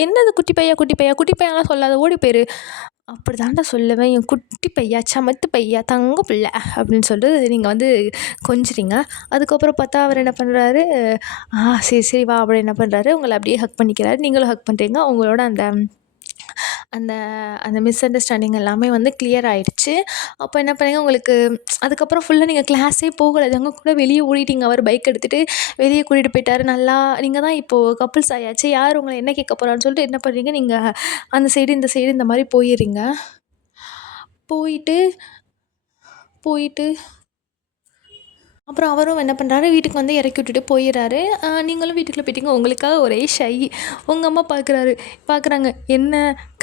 என்னது குட்டி பையா, குட்டி பையா? குட்டி பையான்லாம் சொல்லாத ஓடி போயிரு. அப்படி தான்டா சொல்லுவேன். என் குட்டி பையா, சமத்து பையா, தங்க பிள்ளை அப்படின்னு சொல்லிட்டு நீங்க வந்து கொஞ்சுறீங்க. அதுக்கப்புறம் பார்த்தா அவர் என்ன பண்றாரு, சரி, சரி வா அப்படின்னு என்ன பண்றாரு, உங்கள அப்படியே ஹக் பண்ணிக்கிறாரு. நீங்களும் ஹக் பண்றீங்க. உங்களோட அந்த அந்த அந்த மிஸ் அண்டர்ஸ்டாண்டிங் எல்லாமே வந்து கிளியர் ஆயிடுச்சு. அப்போ என்ன பண்ணீங்க, உங்களுக்கு அதுக்கப்புறம் ஃபுல்லா நீங்க கிளாஸே போகல. ஜங்குக் கூட வெளிய ஓடிட்டீங்க. அவர் பைக் எடுத்துட்டு வெளிய கூட்டிட்டு போயிட்டாரு. நல்லா நீங்க தான் இப்போ கப்புள்ஸ் ஆயாச்சு. யார் உங்கள என்ன கேட்க போறான்னு சொல்லிட்டு என்ன பண்றீங்க, நீங்க அந்த சைடு, இந்த சைடு இந்த மாரி போயிர்றீங்க. போயிட்டு போயிட்டு அப்புறம் அவரும் என்ன பண்ணுறாரு, வீட்டுக்கு வந்து இறக்கி விட்டுட்டு போயிடுறாரு. நீங்களும் வீட்டுக்குள்ள போயிட்டீங்க. உங்களுக்காக ஒரே ஷை. உங்க அம்மா பார்க்குறாங்க. என்ன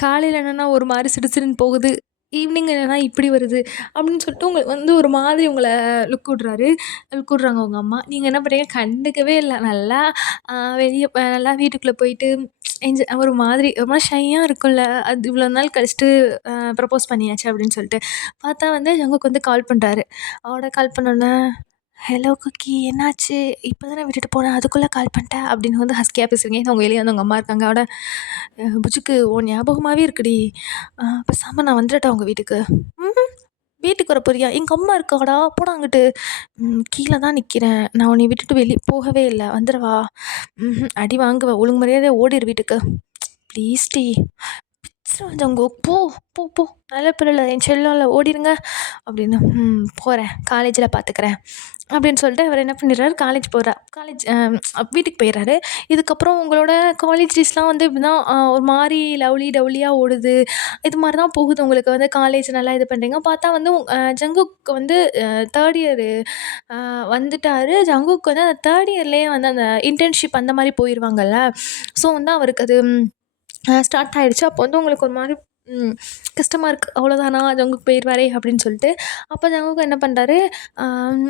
காலையில என்னன்னா ஒரு மாரி சிடுசிடுன்னு போகுது. ஈவினிங் என்னன்னா இப்படி வருது. அப்படின்னு சொல்லிட்டு உங்களுக்கு வந்து ஒரு மாதிரி உங்கள லுக் விட்றாங்க உங்க அம்மா. நீங்க என்ன பண்ணுறீங்க, கண்டுக்கவே இல்ல. நல்லா வெளிய நல்லா வீட்டுக்குள்ள போயிட்டு ஒரு மாதிரி ஒரு மாரி ஷையா இருக்கும்ல. அது இவ்வளோ நாள் கழிச்சுட்டு ப்ரப்போஸ் பண்ணியாச்சு அப்படின்னு சொல்லிட்டு. பார்த்தா வந்து ஜங்குக் வந்து கால் பண்றாரு. அவட கால் பண்ணோன்னே, "ஹலோ குக்கி என்னாச்சு? இப்ப தானே விட்டுட்டு போனேன். அதுக்குள்ள கால் பண்ணிட்ட?" அப்படின்னு வந்து ஹஸ்கியா பேசுறீங்க. அவங்க வெளிய வந்து அவங்க அம்மா இருக்காங்க. அவட "புஜுக்கு உன் ஞாபகமாவே இருக்குடி. பேசாம நான் வந்துறட்டா உங்க வீட்டுக்கு?" "ம்ஹ்ம். வீட்டுக்கு வர போறியா? எங்க அம்மா இருக்காடா. போடா அங்கிட்டு." கீழ தான் நிக்கிறேன். நான் உன்னைய விட்டுட்டு வெளிய போகவே இல்ல. வந்துறவா?" அடி வாங்குவ. ஒழுங்கு மரியாதையா ஓடிரு வீட்டுக்கு." "ப்ளீஸ்டி." "பிச்சிருவேன் ஜங்குக். போ, போ, போ. நல்ல பிள்ளை என் செல்லம்ல ஓடிருங்க." அப்படின்னு. போறேன். காலேஜ்ல பார்த்துக்கிறேன்." அப்படின்னு சொல்லிட்டு அவர் என்ன பண்ணிடுறாரு, காலேஜ் வீட்டுக்கு போயிடுறாரு. இதுக்கப்புறம் உங்களோட காலேஜ் டேஸ்லாம் வந்து இப்படிதான் ஒரு மாரி டவுலியா ஓடுது. இது மாரி தான் போகுது உங்களுக்கு வந்து காலேஜ் நல்லா இது பண்றீங்க. பார்த்தா வந்து ஜங்குக் வந்து 3 இயரு வந்துட்டாரு. ஜங்குக் வந்து அந்த 3 இயர்லயே வந்து அந்த இன்டர்ன்ஷிப் அந்த மாரி போயிருவாங்கல்ல. ஸோ வந்து அவருக்கு அது ஸ்டார்ட் ஆயிடுச்சு. அப்போ வந்து உங்களுக்கு ஒரு மாரி கஷ்டமா இருக்கு. அவ்வளோதானா ஜங்குக் போயிருவாரே அப்படின்னு சொல்லிட்டு. அப்போ ஜங்குக் என்ன பண்றாரு, அம்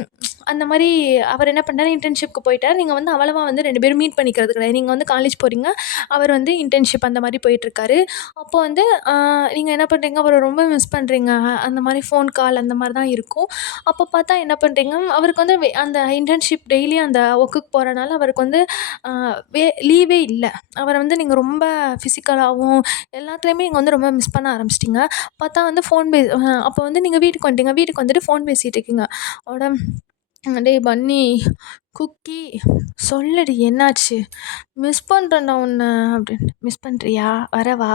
அந்த மாரி அவர் என்ன பண்றாரு, இன்டர்ன்ஷிப்க்கு போயிட்டாரு. நீங்க வந்து அவ்வளவா வந்து 2 பேரும் மீட் பண்ணிக்கிறது கிடையாது. நீங்க வந்து காலேஜ் போறீங்க. அவர் வந்து இன்டர்ன்ஷிப் அந்த மாரி போயிட்டுருக்காரு. அப்போ வந்து நீங்க என்ன பண்றீங்க, அவர ரொம்ப மிஸ் பண்றீங்க. அந்த மாரி ஃபோன் கால் அந்த மாரி தான் இருக்கும். அப்போ பார்த்தா என்ன பண்றீங்க, அவருக்கு வந்து அந்த இன்டர்ன்ஷிப் டெய்லியும் அந்த ஒர்க்குக்கு போறனால அவருக்கு வந்து அ லீவே இல்ல. அவர வந்து நீங்க ரொம்ப ஃபிசிக்கலாவும் எல்லாத்துலயுமே நீங்க வந்து ரொம்ப மிஸ் பண்ண ஆரம்பிச்சிட்டீங்க. பார்த்தா வந்து ஃபோன் அப்போ வந்து நீங்க வீட்டுக்கு வந்துட்டீங்க. வீட்டுக்கு வந்துட்டு ஃபோன் பேசிட்டு இருக்கீங்க. அவட "டேய் பன்னி, குக்கி சொல்லுடி என்னாச்சு? மிஸ் பண்றேன்டா உன்ன" அப்படின்னு. "மிஸ் பண்றியா? வரவா?"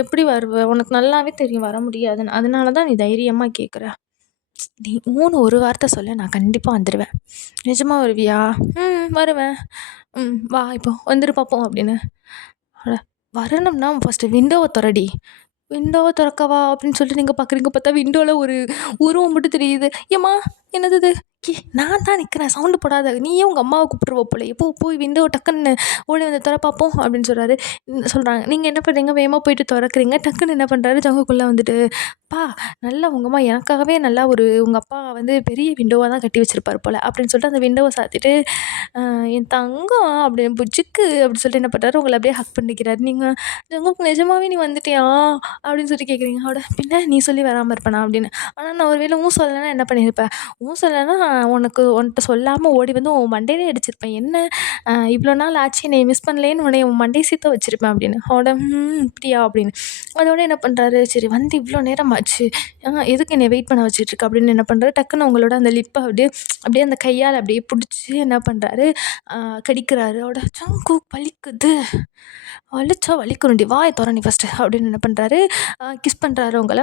எப்படி வருவ? உனக்கு நல்லாவே தெரியும் வர முடியாதுன்னு. அதனால தான் நீ தைரியமா கேட்குற. நீ ஊன்னு ஒரு வார்த்தை சொல்லு, நான் கண்டிப்பா வந்துருவேன். நிஜமா வருவியா? வருவேன். வா இப்போ வந்துரு பாப்போம் அப்படின்னு. அட வரணும்னா ஃபர்ஸ்ட்டு விண்டோவ தொறடி. விண்டோவ தொறக்கவா? அப்படின்னு சொல்லிட்டு நீங்க பார்க்குறீங்க. பார்த்தா விண்டோல ஒரு உருவம் மட்டும் தெரியுது. எம்மா என்னது இது? நான் தான் நிக்கிறேன். சவுண்டு போடாத. நீயே உங்க அம்மாவ கூப்பிட்டுருவ போலயே. போய் விண்டோவ டக்குன்னு ஓடி வந்து தொற பாப்போம் அப்படின்னு சொல்றாங்க. நீங்க என்ன பண்றீங்க? வேகமா போயிட்டு தொறக்குறீங்க. டக்குன்னு என்ன பண்றாரு? ஜங்குக்குள்ள வந்துட்டு, "அப்பா நல்லா உங்க அம்மா எனக்காகவே நல்லா உங்க அப்பா வந்து பெரிய விண்டோவா தான் கட்டி வச்சிருப்பாரு போல." அப்படின்னு சொல்லிட்டு அந்த விண்டோவ சாத்திட்டு, "என் தங்கம்" அப்படின்னு புஜுக்கு அப்படின்னு சொல்லிட்டு என்ன பண்றாரு? உங்கள அப்படியே ஹக் பண்ணிக்கிறாரு. நீங்க "ஜங்குக் நிஜமாவே நீ வந்துட்டியா?" அப்படின்னு சொல்லிட்டு கேட்குறீங்க. அவட "பின்ன நீ சொல்லி வராம இருப்பனா?" அப்படின்னு. ஆனா நான் ஒரு வேளை சொல்லலைன்னா என்ன பண்ணியிருப்ப? சொல்லலைன்னா உன்ட்ட சொல்லாம ஓடி வந்து உன் மண்டையிலே அடிச்சிருப்பேன். "என்ன இவ்வளோ நாள் ஆச்சு என்னைய மிஸ் பண்ணலையேன்னு உன்னைய உன் மண்டைய சீத்த வச்சிருப்பேன்" அப்படின்னு. அவட இப்படியா?" அப்படின்னு. அதோட என்ன பண்றாரு, சரி வந்து இவ்வளோ நேரம் ஆச்சு. எதுக்கு என்னைய வெயிட் பண்ண வச்சுட்ருக்க அப்படின்னு என்ன பண்றாரு, டக்குன்னு உங்களோட அந்த லிப்ப அப்படியே அந்த கையால அப்படியே புடிச்சு என்ன பண்றாரு, கடிக்கிறாரு. அவட "ஜங்குக் வலிக்குது. வலிச்சா வலிக்கணும்டி. வாய தொற நீ ஃபர்ஸ்ட்டு" அப்படின்னு என்ன பண்றாரு, கிஸ் பண்றாரு உங்கள.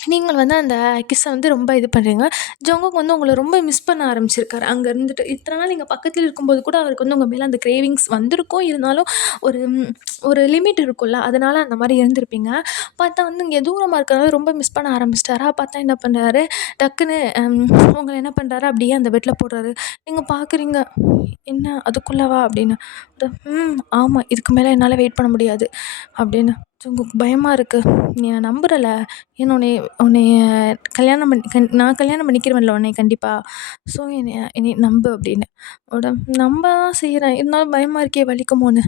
நீங்கள் வந்து அந்த கிஸ்ஸ வந்து ரொம்ப இது பண்றீங்க. ஜங்குக் வந்து உங்கள ரொம்ப மிஸ் பண்ண ஆரம்பிச்சிருக்காரு. அங்க இருந்துட்டு. இத்தன நாள் நீங்க பக்கத்துல இருக்கும்போது கூட அவருக்கு வந்து உங்க மேல அந்த கிரேவிங்ஸ் வந்திருக்கும். இருந்தாலும் ஒரு ஒரு லிமிட் இருக்கும்ல. அதனால அந்த மாரி இருந்திருப்பீங்க. பார்த்தா வந்து இங்க தூரமா இருக்கறனால ரொம்ப மிஸ் பண்ண ஆரம்பிச்சுட்டாரா, பார்த்தா என்ன பண்றாரு, டக்குன்னு உங்கள என்ன பண்றாரு, அப்படியே அந்த பெட்ல போடுறாரு. நீங்க பார்க்குறீங்க, "என்ன அதுக்குள்ளவா?" அப்படின்னு. ஆமா. இதுக்கு மேல என்னால வெயிட் பண்ண முடியாது." அப்படின்னு. ஜங்குக் பயமா இருக்கு. "நீ என்ன நம்புறல? ஏன்னா உன்னைய கல்யாணம் நான் கல்யாணம் பண்ணிக்கிருவேன்ல உன்னைய கண்டிப்பா. ஸோ என்னைய நம்பு" அப்படின்னு. அவட "நம்ப தான் செய்றேன். இருந்தாலும் பயமா இருக்கே வலிக்குமோன்னு."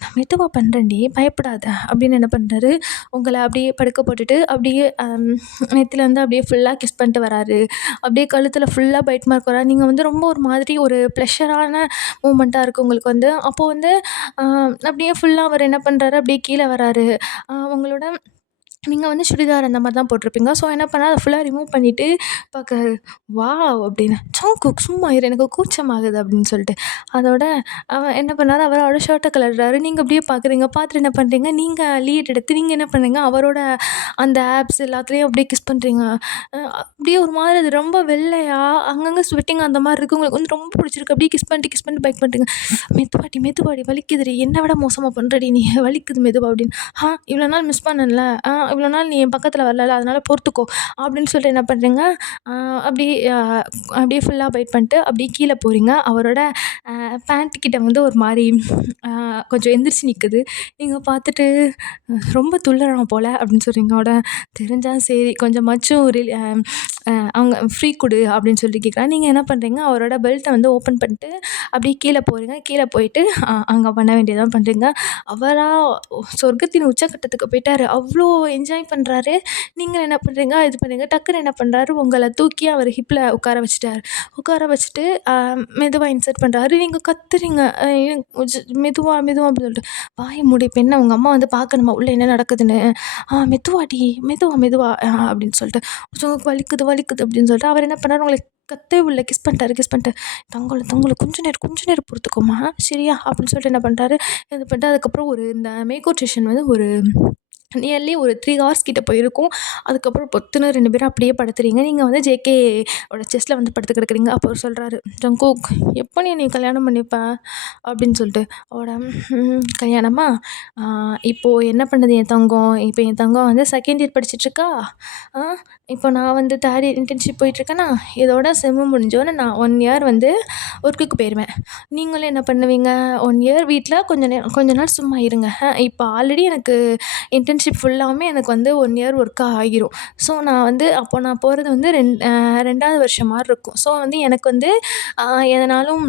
"நான் மெதுவா பண்றேன்டி, பயப்படாத." அப்படின்னு என்ன பண்றாரு, உங்கள அப்படியே படுக்க போட்டுட்டு, அப்படியே நெத்தில வந்து அப்படியே ஃபுல்லா கிஸ் பண்ணிட்டு வராரு. அப்படியே கழுத்துல ஃபுல்லா பைட் மார்க் வராரு. நீங்க வந்து ரொம்ப ஒரு மாதிரி ஒரு ப்ளஷரான மூமெண்ட்டா இருக்கு உங்களுக்கு வந்து. அப்போ வந்து அ அப்படியே ஃபுல்லா அவர் என்ன பண்றாரு, அப்படியே கீழ வராரு. உங்களோட நீங்க வந்து சுடிதார் அந்த மாரி தான் போட்டிருப்பீங்க. ஸோ என்ன பண்ணாரு, அத ஃபுல்லா ரிமூவ் பண்ணிட்டு பாக்குறாரு. "வாவ்!" அப்படின்னு. "ஜங்குக் சும்மா இரு, எனக்கு கூச்சமாகுது" அப்படின்னு சொல்லிட்டு. அதோட என்ன பண்ணாரு, அவரோட ஷர்ட்ட கழட்டுறாரு. நீங்க அப்படியே பாக்குறீங்க. பார்த்துட்டு என்ன பண்றீங்க, நீங்க லீட் எடுத்து நீங்க என்ன பண்றீங்க, அவரோட அந்த ஆப்ஸ் எல்லாத்துலயும் அப்படியே கிஸ் பண்றீங்க. அப்படியே ஒரு மாதிரி அது ரொம்ப வெள்ளையா, அங்கங்க ஸ்வெட்டிங் அந்த மாரி இருக்கு. உங்களுக்கு வந்து ரொம்ப பிடிச்சிருக்கு. அப்படியே கிஸ் பண்ணிட்டு பைக் பண்றீங்க. மெதுவாடி வலிக்குதுடி. என்ன விட மோசமா பண்றடி நீ. வலிக்குது மெதுவா" அப்படின்னு. இவ்வளோ நாள் மிஸ் பண்ணேன்ல. இவ்வளோ நாள் நீ என் பக்கத்தில் வரலல்ல, அதனால பொறுத்துக்கோ அப்படின்னு சொல்லிட்டு என்ன பண்ணுறீங்க, அப்படியே அப்படியே ஃபுல்லா பைட் பண்ணிட்டு அப்படியே கீழே போறீங்க. அவரோட பேண்ட் கிட்ட வந்து ஒரு மாரி கொஞ்சம் எந்திரிச்சு நிக்குது. நீங்க பார்த்துட்டு ரொம்ப துள்ளுறான் போல அப்படின்னு சொல்றீங்க. தெரிஞ்சா சரி கொஞ்சமாச்சும் அவங்க ஃப்ரீ குடு அப்படின்னு சொல்லிட்டு கேட்குறாங்க. நீங்க என்ன பண்றீங்க, அவரோட பெல்ட்ட வந்து ஓப்பன் பண்ணிட்டு அப்படியே கீழ போறீங்க. கீழ போயிட்டு அங்க பண்ண வேண்டியதெல்லாம் பண்றீங்க. அவரா சொர்க்கத்தின் உச்சக்கட்டத்துக்கு போயிட்டாரு. அவ்ளோ என்ஜாய் பண்றாரு. நீங்க என்ன பண்றீங்க, இது பண்றீங்க. டக்குனு என்ன பண்றாரு, உங்கள தூக்கி அவர் ஹிப்ல உட்கார வச்சுட்டாரு. உட்கார வச்சுட்டு மெதுவா இன்சர்ட் பண்றாரு. நீங்க கத்துறீங்க. மெதுவா, மெதுவா அப்படின்னு சொல்லிட்டு. வாய மூடு. இப்ப என்ன உங்க அம்மா வந்து பார்க்கணுமா உள்ள என்ன நடக்குதுன்னு? மெதுவாடி, மெதுவா, மெதுவா அப்படின்னு சொல்லிட்டு. ஸோ வலிக்குது, வலிக்குது அப்படின்னு சொல்லிட்டு அவர் என்ன பண்ணாரு, உங்கள கத்தவே விடல. கிஸ் பண்ணிட்டாரு, கிஸ் பண்ணிட்டு, "தங்கம் தங்கம் கொஞ்ச நேரம் பொறுத்துக்கோமா, சரியா?" அப்படின்னு சொல்லிட்டு என்ன பண்றாரு, இது பண்ணிட்டு அதுக்கப்புறம் இந்த மேக்கோட் செஷன் வந்து ஒரு நியர்லி ஒரு 3 ஹார்ஸ் கிட்ட போயிருக்கும். அதுக்கப்புறம் பொத்துன்னு 2 பேரும் அப்படியே படுத்துறீங்க. நீங்க வந்து ஜேகே ஓட செஸ்ட்ல வந்து படுத்து கிடக்குறீங்க. அப்போ அவரு சொல்றாரு, "ஜங்குக், எப்போ நீ கல்யாணம் பண்ணிப்ப?" அப்படின்னு சொல்லிட்டு. அவரோட கல்யாணமா? இப்போ என்ன பண்ணுது என் தங்கம்? இப்போ என் தங்கம் வந்து செகண்ட் இயர் படிச்சுட்ருக்கா. ஆ இப்போ நான் வந்து தேர்ட் இயர் இன்டர்ன்ஷிப் போயிட்டுருக்கேனா, இதோட செம்மு முடிஞ்சோனே நான் 1 இயர் வந்து ஒர்க்குக்கு போயிருவேன். நீங்களும் என்ன பண்ணுவீங்க, 1 இயர் வீட்ல கொஞ்ச நாள் சும்மா இருங்க. இப்போ ஆல்ரெடி எனக்கு இன்டர்ன்ஷிப் ஃபுல்லாவுமே எனக்கு வந்து 1 இயர் ஒர்க்கா ஆகிரும். ஸோ நான் வந்து அப்போ நான் போகிறது வந்து 2வது வருஷம் மாரி இருக்கும். ஸோ வந்து எனக்கு வந்து எதனாலும்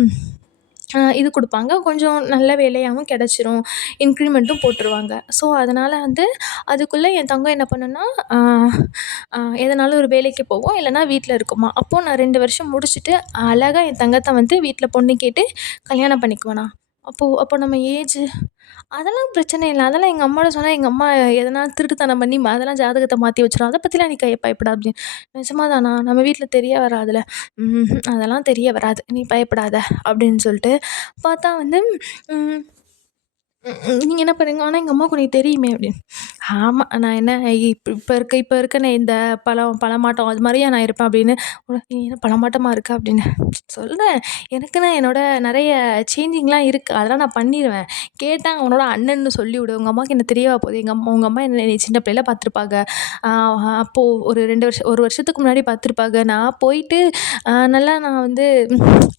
இது குடுப்பாங்க. கொஞ்சம் நல்ல வேலையாவும் கெடைச்சிரும். இன்க்ரிமெண்ட்டும் போட்டுருவாங்க. ஸோ அதனால வந்து அதுக்குள்ள என் தங்கம் என்ன பண்ணும்னா, அ அ எதனாலும் ஒரு வேலைக்கு போகும். இல்லைனா வீட்ல இருக்குமா. அப்போ நான் 2 வருஷம் முடிச்சுட்டு அழகா என் தங்கத்த வந்து வீட்ல பொண்ணு கேட்டு கல்யாணம் பண்ணிக்குவேனா. அப்போ நம்ம ஏஜ் அதெல்லாம் பிரச்சனை இல்ல. அதெல்லாம் எங்க அம்மாட்ட சொன்னா எங்க அம்மா எதனா திருட்டுத்தனம் பண்ணி அதெல்லாம் ஜாதகத்த மாத்தி வச்சுரும். அத பத்திலாம் நீ பயப்படாத அப்படின்னு. நிஜமா தானா? நம்ம வீட்ல தெரிய வராதுல்ல. அதெல்லாம் தெரிய வராது. நீ பயப்படாத அப்படின்னு சொல்லிட்டு பார்த்தா வந்து ம் நீங்க என்ன பண்ணுங்க, ஆனா எங்க அம்மாவுக்கு உனக்கு தெரியுமே அப்படின்னு. ஆமா. நான் என்ன இப்ப இருக்க நான் இந்த பழமாட்டம் அது மாரியா நான் இருப்பேன் அப்படின்னு. நீ என்ன பழமாட்டமா இருக்க அப்படின்னு. சொல்றேன். எனக்குன்னு என்னோட நெறைய சேஞ்சிங்லாம் இருக்கு. அதெல்லாம் நான் பண்ணிருவேன். கேட்டா உன்னோட அண்ணன்னு சொல்லிவிடு. உங்க அம்மாவுக்கு என்ன தெரியவா போகுது? உங்க அம்மா என்ன என்னைய சின்ன பிள்ளையில பார்த்துருப்பாங்க. ஆ அப்போ ஒரு 1 வருஷத்துக்கு முன்னாடி பார்த்துருப்பாங்க. நான் போயிட்டு நல்லா நான் வந்து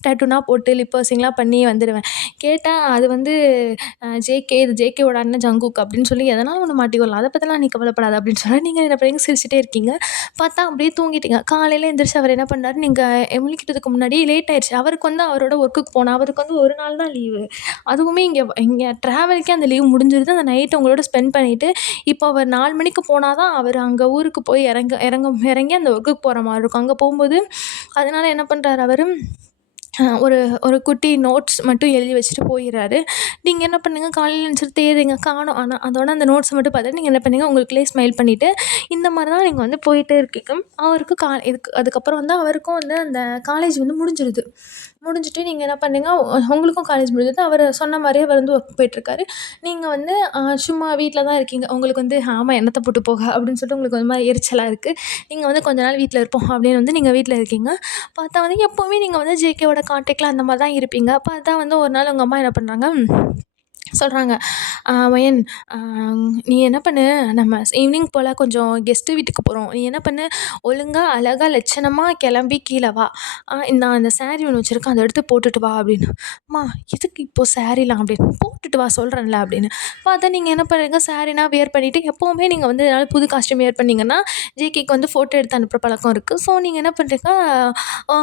டேட்டூலாம் போட்டு லிப் பர்சிங்லாம் பண்ணி வந்துருவேன். கேட்டா அது வந்து இது ஜேகேவோட அண்ணன் ஜங்குக் அப்படின்னு சொல்லி எதனாலும் ஒண்ணு மாட்டிக்கொள்ளலாம். அத பத்திலாம் நீ கவலைப்படாத அப்படின்னு சொன்னா, நீங்க என்ன பண்ணீங்க சிரிச்சுட்டே இருக்கீங்க. பார்த்தா அப்படியே தூங்கிட்டீங்க. காலையில எந்திரிச்சு அவர் என்ன பண்ணாரு, நீங்க முழிக்கிறதுக்கு முன்னாடி லேட் ஆயிருச்சு. அவருக்கு வந்து அவரோட ஒர்க்குக்கு போணும். அவருக்கு வந்து 1 நாள் தான் லீவு. அதுவுமே இங்க இங்க ட்ராவலுக்கே அந்த லீவ் முடிஞ்சிருது. அந்த நைட் உங்களோட ஸ்பெண்ட் பண்ணிட்டு, இப்போ அவர் 4 மணிக்கு போனா தான் அவர் அங்க ஊருக்கு போய் இறங்கி அந்த ஒர்க்குக்கு போற மாரி இருக்கும். அங்க போம்போது அதனால என்ன பண்றாரு அவரு, ஒரு ஒரு குட்டி நோட்ஸ் மட்டும் எழுதி வச்சுட்டு போயிர்றாரு. நீங்க என்ன பண்ணுங்க, காலையில எந்திரிச்சு தேடுறீங்க காணோம். ஆனா அதோட அந்த நோட்ஸ மட்டும் பார்த்துட்டு நீங்க என்ன பண்ணீங்க, உங்களுக்குள்ளயே ஸ்மைல் பண்ணிட்டு, இந்த மாரி தான் நீங்க வந்து போயிட்டே இருக்கீங்க. அவருக்கு அதுக்கப்புறம் வந்து அவருக்கும் வந்து அந்த காலேஜ் வந்து முடிஞ்சிருது. முடிஞ்சுட்டு நீங்க என்ன பண்ணீங்க, உங்களுக்கும் காலேஜ் முடிஞ்சது. அவரு சொன்ன மாரியே அவர் வந்து ஒர்க் போயிட்டுருக்காரு. நீங்க வந்து சும்மா வீட்ல தான் இருக்கீங்க. உங்களுக்கு வந்து ஆமா என்னத்த போட்டு போக அப்படின்னு சொல்லிட்டு உங்களுக்கு ஒரு மாரி எரிச்சலா இருக்கு. நீங்க வந்து கொஞ்ச நாள் வீட்ல இருப்போம் அப்படின்னு வந்து நீங்க வீட்ல இருக்கீங்க. பார்த்தா வந்து எப்பவுமே நீங்க வந்து ஜேகேவோட கான்டாக்ட்ல அந்த மாரி தான் இருப்பீங்க. பார்த்தா வந்து ஒரு நாள் உங்க அம்மா என்ன பண்றாங்க, சொல்றாங்க, "மயன், அ நீ என்ன பண்ணு, நம்ம ஈவினிங் போல கொஞ்சம் கெஸ்ட்டு வீட்டுக்கு போறோம். நீ என்ன பண்ணு, ஒழுங்கா அழகா லட்சணமா கிளம்பி கீழ வா. நான் இந்த சாரி ஒண்ணு வச்சிருக்கேன். அத எடுத்து போட்டுட்டு வா" அப்படின்னு. "அம்மா எதுக்கு இப்போ சாரிலாம்?" அப்படின்னு. "போட்டுட்டு வா சொல்றேன்ல" அப்படின்னு. பார்த்தா நீங்க என்ன பண்றீங்க, சாரிலாம் வியர் பண்ணிட்டு எப்பவுமே நீங்க வந்து ஏதாவது புது காஸ்டியூம் வியர் பண்ணீங்கன்னா, ஜேகேக்கு வந்து ஃபோட்டோ எடுத்து அனுப்புற பழக்கம் இருக்கு. ஸோ நீங்க என்ன பண்றீங்க,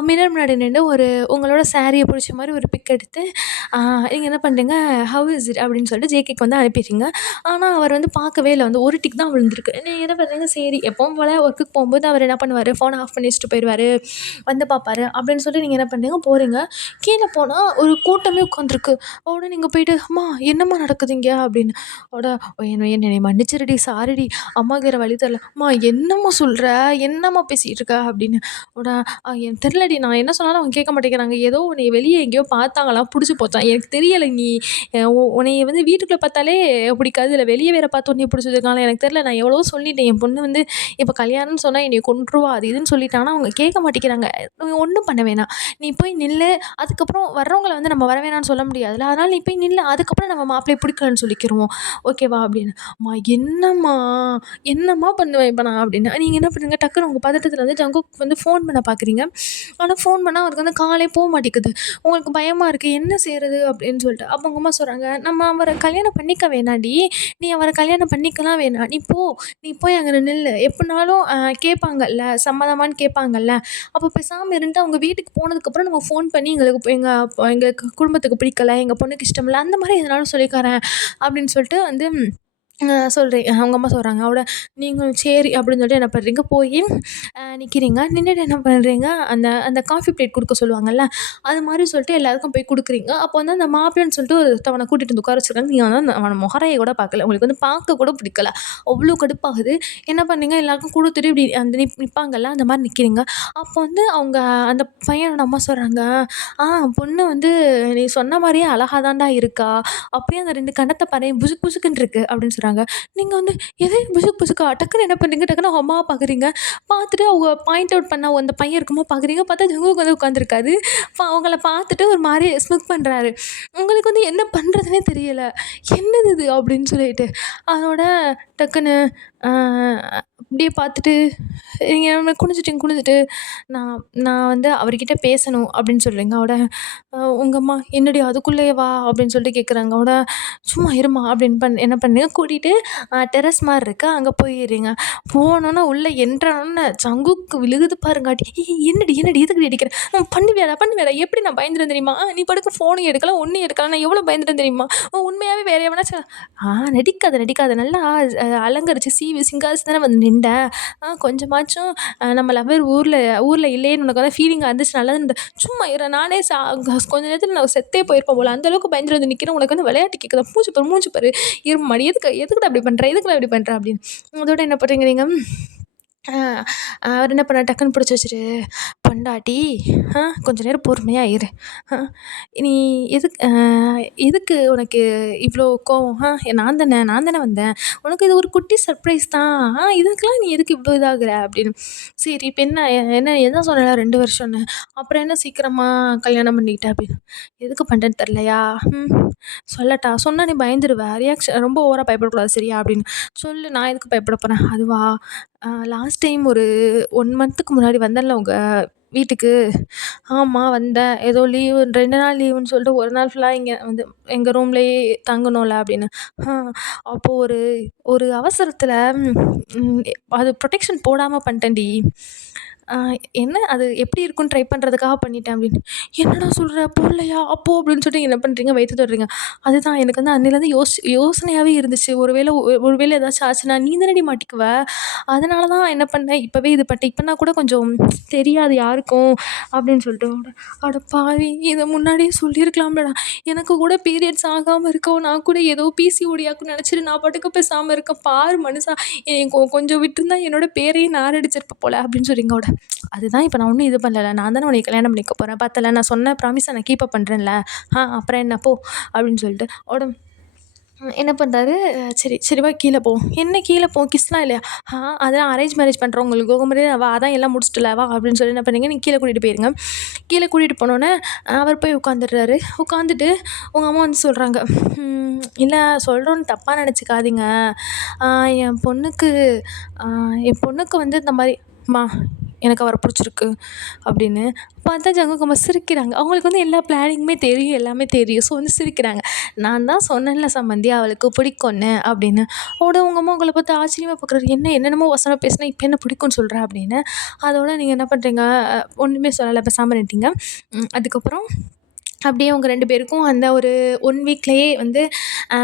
மிரர் முன்னாடி நின்னு உங்களோட சாரிய புடிச்ச மாரி ஒரு பிக் எடுத்து, நீங்க என்ன பண்றீங்க, "ஹவ் இஸ் இட்?" அப்படின்னு சொல்லிட்டு ஜேகேக்கு வந்து அனுப்பிடுறீங்க. ஆனா அவர் வந்து பார்க்கவே இல்ல. வந்து ஒரு டிக் தான் விழுந்திருக்கு. நீங்க என்ன பண்றீங்க, சரி எப்பவும் போல ஒர்க்குக்கு போம்போது அவர் என்ன பண்ணுவாரு, ஃபோன ஆஃப் பண்ணி வச்சுட்டு போயிருவாரு. வந்து பார்ப்பாரு. அப்படின்னு சொல்லிட்டு நீங்க என்ன பண்றீங்க, போறீங்க. கீழ போனா ஒரு கூட்டமே உட்காந்துருக்கு. உடனே நீங்க போயிட்டு, "அம்மா என்னம்மா நடக்குது இங்க?" அப்படின்னு. உட என்னைய மன்னிச்சிருடி, சாரிடி. அம்மாக்கு வேற வழி தெரியல. "அம்மா என்னம்மா சொல்ற? என்னம்மா பேசிட்டு இருக்க?" அப்படின்னு. உட எனக்கு தெரியலடி, நான் என்ன சொன்னாலும் அவங்க கேட்க மாட்டேங்கிறாங்க. ஏதோ உன்னைய வெளிய எங்கேயோ பார்த்தாங்களாம், புடிச்சு போச்சாம். எனக்கு தெரியல நீ உன்னைய வந்து வீட்டுக்குள்ள பார்த்தாலே பிடிக்காது. இதில வெளிய வேற பார்த்து உன்னைய பிடிச்சி வச்சிருக்காங்களா எனக்கு தெரியல. நான் எவ்வளவோ சொல்லிட்டேன். என் பொண்ணு வந்து இப்ப கல்யாணம்னு சொன்னா என்னைய கொன்றுவா. அது இதுன்னு சொல்லிட்டாங்கன்னா, அவங்க கேட்க மாட்டேங்கிறாங்க. நீ ஒண்ணும் பண்ண வேணாம். நீ போய் நில்லு. அதுக்கப்புறம் வர்றவங்கள வந்து நம்ம வர வேணான்னு சொல்ல முடியாதுல்ல. அதனால நீ போய் நில்லு. அதுக்கப்புறம் நம்ம மாப்பிள்ளைய பிடிக்கலன்னு சொல்லிக்கிருவோம். ஓகேவா? அப்படின்னு. அம்மா என்னம்மா? என்னம்மா பண்ணுவேன் இப்ப நான்? அப்படின்னு. நீங்க என்ன பண்ணுங்க, டக்குனு உங்க பதட்டத்துல வந்து ஜங்குக்கு வந்து ஃபோன் பண்ண பார்க்குறீங்க. ஆனா ஃபோன் பண்ணா அவருக்கு வந்து காலே போ மாட்டேங்குது. உங்களுக்கு பயமா இருக்கு. என்ன செய்றது? அப்படின்னு சொல்லிட்டு. அப்ப உங்க அம்மா சொல்றாங்க, "நம்ம அவர கல்யாணம் பண்ணிக்க வேணாம்டி. நீ அவர கல்யாணம் பண்ணிக்கலாம் வேணாம். நீ போய் அங்க நில்லு. எப்படினாலும் கேட்பாங்கல்ல, சம்மதமான்னு கேட்பாங்கல்ல. அப்ப பேசாம இருந்துட்டு அவங்க வீட்டுக்கு போனதுக்கப்புறம் நம்ம ஃபோன் பண்ணி எங்களுக்கு குடும்பத்துக்கு பிடிக்கல, எங்க பொண்ணுக்கு இஷ்டம் இல்ல, அந்த மாரி எதனாலும் சொல்லிக்கறேன்." அப்படின்னு சொல்லிட்டு வந்து சொல்றேன். அவங்க அம்மா சொல்றாங்க. நீங்களும் சரி அப்படின்னு சொல்லிட்டு என்ன பண்றீங்க, போயி நிக்கிறீங்க. நின்னுட்டு என்ன பண்றீங்க, அந்த அந்த காஃபி பிளேட் குடுக்க சொல்லுவாங்கல்ல, அது மாரி சொல்லிட்டு எல்லாருக்கும் போய் குடுக்குறீங்க. அப்போ வந்து அந்த மாப்பிள்ளைன்னு சொல்லிட்டு ஒருத்தவன கூட்டிட்டு வந்து உட்கார வச்சிருக்காங்க. நீங்க வந்து அவன முகரைய கூட பார்க்கல. உங்களுக்கு வந்து பார்க்க கூட பிடிக்கல. அவ்ளோ கடுப்பாகுது. என்ன பண்ணீங்க, எல்லாருக்கும் குடுத்துட்டு இப்படி அந்த நிப்பாங்கல்ல, அந்த மாரி நிக்கிறீங்க. அப்போ வந்து அந்த பையனோட அம்மா சொல்றாங்க, "ஆ பொண்ணு வந்து நீ சொன்ன மாரியே அழகா தான்டா இருக்கா. அப்படியே அந்த 2 கண்ணத்த பாரேன் புசுக்கு புசுக்குன்னு இருக்கு" அப்படின்னு சொல்றாங்க. நீங்க வந்து எது புசுக்கு புசுக்கா? டக்குனு என்ன பண்றீங்க, டக்குனு அவங்க அம்மாவ பார்க்குறீங்க. பார்த்துட்டு அவங்க பாயிண்ட் அவுட் பண்ண அந்த பையன் இருக்கும்போது பார்க்குறீங்க. பார்த்தா ஜங்குக் வந்து உட்காந்துருக்காரு. அவங்கள பார்த்துட்டு ஒரு மாரி ஸ்மிக் பண்றாரு. உங்களுக்கு வந்து என்ன பண்றதுன்னே தெரியல. "என்னது இது?" அப்படின்னு சொல்லிட்டு. அதோட டக்குனு அ அப்படியே பார்த்துட்டு நீங்க குனிஞ்சுட்டு, "நான் நான் வந்து அவர்கிட்ட பேசணும்" அப்படின்னு சொல்றீங்க. உங்க அம்மா, "என்னடி அதுக்குள்ளேயேவா?" அப்படின்னு சொல்லிட்டு கேட்குறாங்க. "சும்மா இரும்மா" அப்படின்னு என்ன பண்ணீங்க, கூட்டிட்டு டெர்ரஸ் மாரி இருக்கு. அங்க போயிர்றீங்க. போனோனே உள்ள என்ட்ரானோனே சங்குக்கு விழுகுது பாருங்க அடி. "ஏய் என்னடி எதுக்குடி அடிக்கிற? பண்ணுவியாடா? எப்படி நான் பயந்துட்டேன் தெரியுமா? நீ பாட்டுக்கு ஃபோனும் எடுக்கல, ஒண்ணும் எடுக்கல. நான் எவ்வளோ பயந்துட்டேன் தெரியுமா? உண்மையாவே வேற எவனாச்சும்" நடிக்காத. நல்லா அலங்கரிச்சு சிங்காரிச்சு தானே வந்து நின்ட. கொஞ்சமாச்சும் நம்ம லவ்வர் ஊர்ல இல்லையேன்னு உனக்கு வந்து ஃபீலிங்கா இருந்துச்சு. நல்லா இருந்த. சும்மா இரு. நானே கொஞ்ச நேரத்துல நான் செத்தே போயிருப்பேன் போல. அந்த அளவுக்கு பயந்துட்டு வந்து நிக்கிறேன். உனக்கு வந்து விளையாட்டு கேட்குதா? மூஞ்சி பாரு. இரும்மாடி. எதுக்குடா இப்படி பண்ற? எதுக்குடா இப்படி பண்ற? அப்படின்னு. அதோட என்ன பண்றீங்க நீங்க? அ அவர் என்ன பண்ணாரு, டக்குன்னு பிடிச்சு வச்சுட்டு, "பொண்டாட்டி, கொஞ்ச நேரம் பொறுமையா இரு. அ நீ எதுக்கு உனக்கு இவ்ளோ கோவம்? நான் தானே வந்தேன். உனக்கு இது ஒரு குட்டி சர்ப்ரைஸ் தான். இதுக்கெல்லாம் நீ எதுக்கு இவ்ளோ இதாகுற?" அப்படின்னு. "சரி இப்ப என்ன சொன்னேன்ல 2 வருஷம்னு. அப்புறம் என்ன சீக்கிரமா கல்யாணம் பண்ணிக்கிட்ட?" அப்படின்னு. "எதுக்கு பண்றேன்னு தெரியலையா? ம் சொல்லட்டா? சொன்னா நீ பயந்துருவ. ரொம்ப ஓவரா பயப்படக்கூடாது சரியா?" அப்படின்னு. "சொல்லு, நான் எதுக்கு பயப்பட போறேன்?" "அதுவா, லாஸ்ட் டைம் ஒரு 1 மந்த்துக்கு முன்னாடி வந்தேன்ல உங்க வீட்டுக்கு. ஆமா வந்தேன். ஏதோ லீவு 2 நாள் லீவுன்னு சொல்லிட்டு 1 நாள் ஃபுல்லா இங்க வந்து எங்க ரூம்லயே தங்கணும்ல" அப்படின்னு. "ஆ அப்போ ஒரு ஒரு அவசரத்துல ம் அது புரொடெக்ஷன் போடாம பண்ணிட்டேன்டி. ஆ என்ன அது எப்படி இருக்கும்னு ட்ரை பண்றதுக்காக பண்ணிட்டேன்" அப்படின்னு. "என்னடா சொல்ற? போடலையா? அப்போ?" அப்படின்னு சொல்லிட்டு என்ன பண்றீங்க, வயித்த தொடுறீங்க. அதுதான் எனக்கு வந்து அன்னையிலேருந்து யோசனையாவே இருந்துச்சு. ஒருவேளை ஏதாச்சும் ஆச்சுன்னா நீ தானடி மாட்டிக்குவ. அதனால தான் என்ன பண்ணேன், இப்பவே இது பண்ணிட்டேன். இப்பன்னா கூட கொஞ்சம் தெரியாது யாருக்கும் அப்படின்னு சொல்லிட்டு. அட பாவி! இத முன்னாடியே சொல்லியிருக்கலாம்லடா. எனக்கு கூட பீரியட்ஸ் ஆகாம இருக்கவும், நான் கூட ஏதோ பிசிஓடியாக்குன்னு நெனச்சுட்டு நான் பாட்டுக்கு பேசாம இருக்கேன். பாரு மனுஷா, என்னைய கொஞ்சம் விட்டுருந்தா என்னோட பேரையே நாரடிச்சிருப்ப போல அப்படின்னு சொல்றீங்க. அதுதான் இப்ப நான் ஒண்ணும் இது பண்ணல. நான் தானே உன்னைய கல்யாணம் பண்ணிக்க போறேன். பார்த்தல நான் சொன்ன ப்ராமிஸ நான் கீப் அப் பண்றேன்ல. அப்புறம் என்ன போ அப்படின்னு சொல்லிட்டு. என்ன பண்றாரு, சரி சரி வா கீழ போவோம். என்ன கீழ போவோம், கிஸ்லாம் இல்லையா? அதெல்லாம் அரேஞ்ச் மேரேஜ் பண்றவங்களுக்கு கோகுமரே வா அதான் எல்லாம் முடிச்சுட்டுல வா அப்படின்னு சொல்லி என்ன பண்ணீங்க, நீங்க கீழ கூட்டிட்டு போயிருங்க. கீழ கூட்டிட்டு போனோனே, அவர் போய் உட்காந்துடுறாரு. உட்காந்துட்டு உங்க அம்மா வந்து சொல்றாங்க, "இல்ல சொல்றோன்னு தப்பா நெனச்சுக்காதீங்க. அ என் பொண்ணுக்கு அ என் பொண்ணுக்கு வந்து இந்த மாரி ம்மா எனக்கு அவர புடிச்சிருக்கு" அப்படின்னு. பார்த்தா ஜங்குகம்மா சிரிக்கிறாங்க. அவங்களுக்கு வந்து எல்லா பிளானிங்குமே தெரியும், எல்லாமே தெரியும். ஸோ வந்து சிரிக்கிறாங்க. "நான் தான் சொன்னேன்ல சம்மந்தி அவளுக்கு பிடிக்கும்னு" அப்படின்னு. உங்க அம்மா உங்கள பார்த்து ஆச்சரியமா பார்க்குறாரு. என்னென்னமோ வசனம் பேசினா இப்ப என்ன பிடிக்கும்னு சொல்ற அப்படின்னு. அதோட நீங்க என்ன பண்றீங்க, ஒண்ணுமே சொல்லல பேசாம நின்ட்டீங்க. அதுக்கப்புறம் அப்படியே உங்க 2 பேருக்கும் அந்த ஒரு 1 வீக்லயே வந்து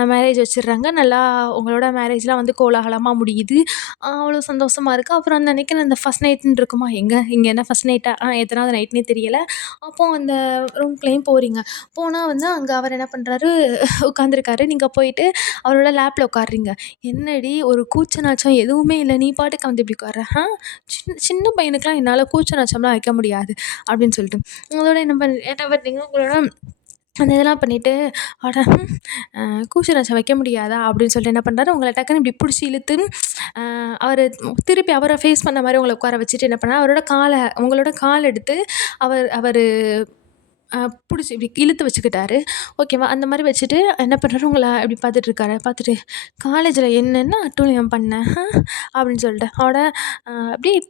மேரேஜ் வச்சுடுறாங்க. நல்லா உங்களோட மேரேஜ்லாம் வந்து கோலாகலமா முடியுது. அவ்வளோ சந்தோஷமா இருக்கு. அப்புறம் அந்த அன்னைக்கு அந்த ஃபர்ஸ்ட் நைட்ன்னு இருக்குமா, இங்க என்ன ஃபர்ஸ்ட் நைட்டா? எத்தனாவது நைட்ன்னே தெரியல. அப்போ அந்த ரூம்குள்ளேயும் போறீங்க. போனா வந்து அங்க அவர் என்ன பண்றாரு, உட்காந்துருக்காரு. நீங்க போயிட்டு அவரோட லேப்ல உட்கார்றீங்க. "என்னடி ஒரு கூச்ச நாச்சம் எதுவுமே இல்ல. நீ பாட்டுக்கு வந்து இப்படி உட்கார்ற? சின்ன சின்ன பையனுக்குலாம் என்னால கூச்ச நாச்சம்லாம் வைக்க முடியாது" அப்படின்னு சொல்லிட்டு. அதோட என்ன பண்றீங்க, உங்களோட அந்த இதெல்லாம் பண்ணிவிட்டு, அட கூஷன் வச்சா வைக்க முடியாதா? அப்படின்னு சொல்லிட்டு என்ன பண்றாரு, உங்கள டக்குன்னு இப்படி புடிச்சு இழுத்து அவரு திருப்பி அவர ஃபேஸ் பண்ண மாரி உங்கள உட்கார வச்சுட்டு என்ன பண்ணாரு, உங்களோட கால் எடுத்து அவரு அ புடிச்சு இப்படி இழுத்து வச்சுக்கிட்டாரு. ஓகேவா? அந்த மாரி வச்சுட்டு என்ன பண்றாரு, உங்கள இப்படி பார்த்துட்டுருக்காரு. பார்த்துட்டு, "காலேஜ்ல என்னென்ன அட்டூழியம் பண்ண? அப்படின்னு சொல்லிட்டு. அப்படியே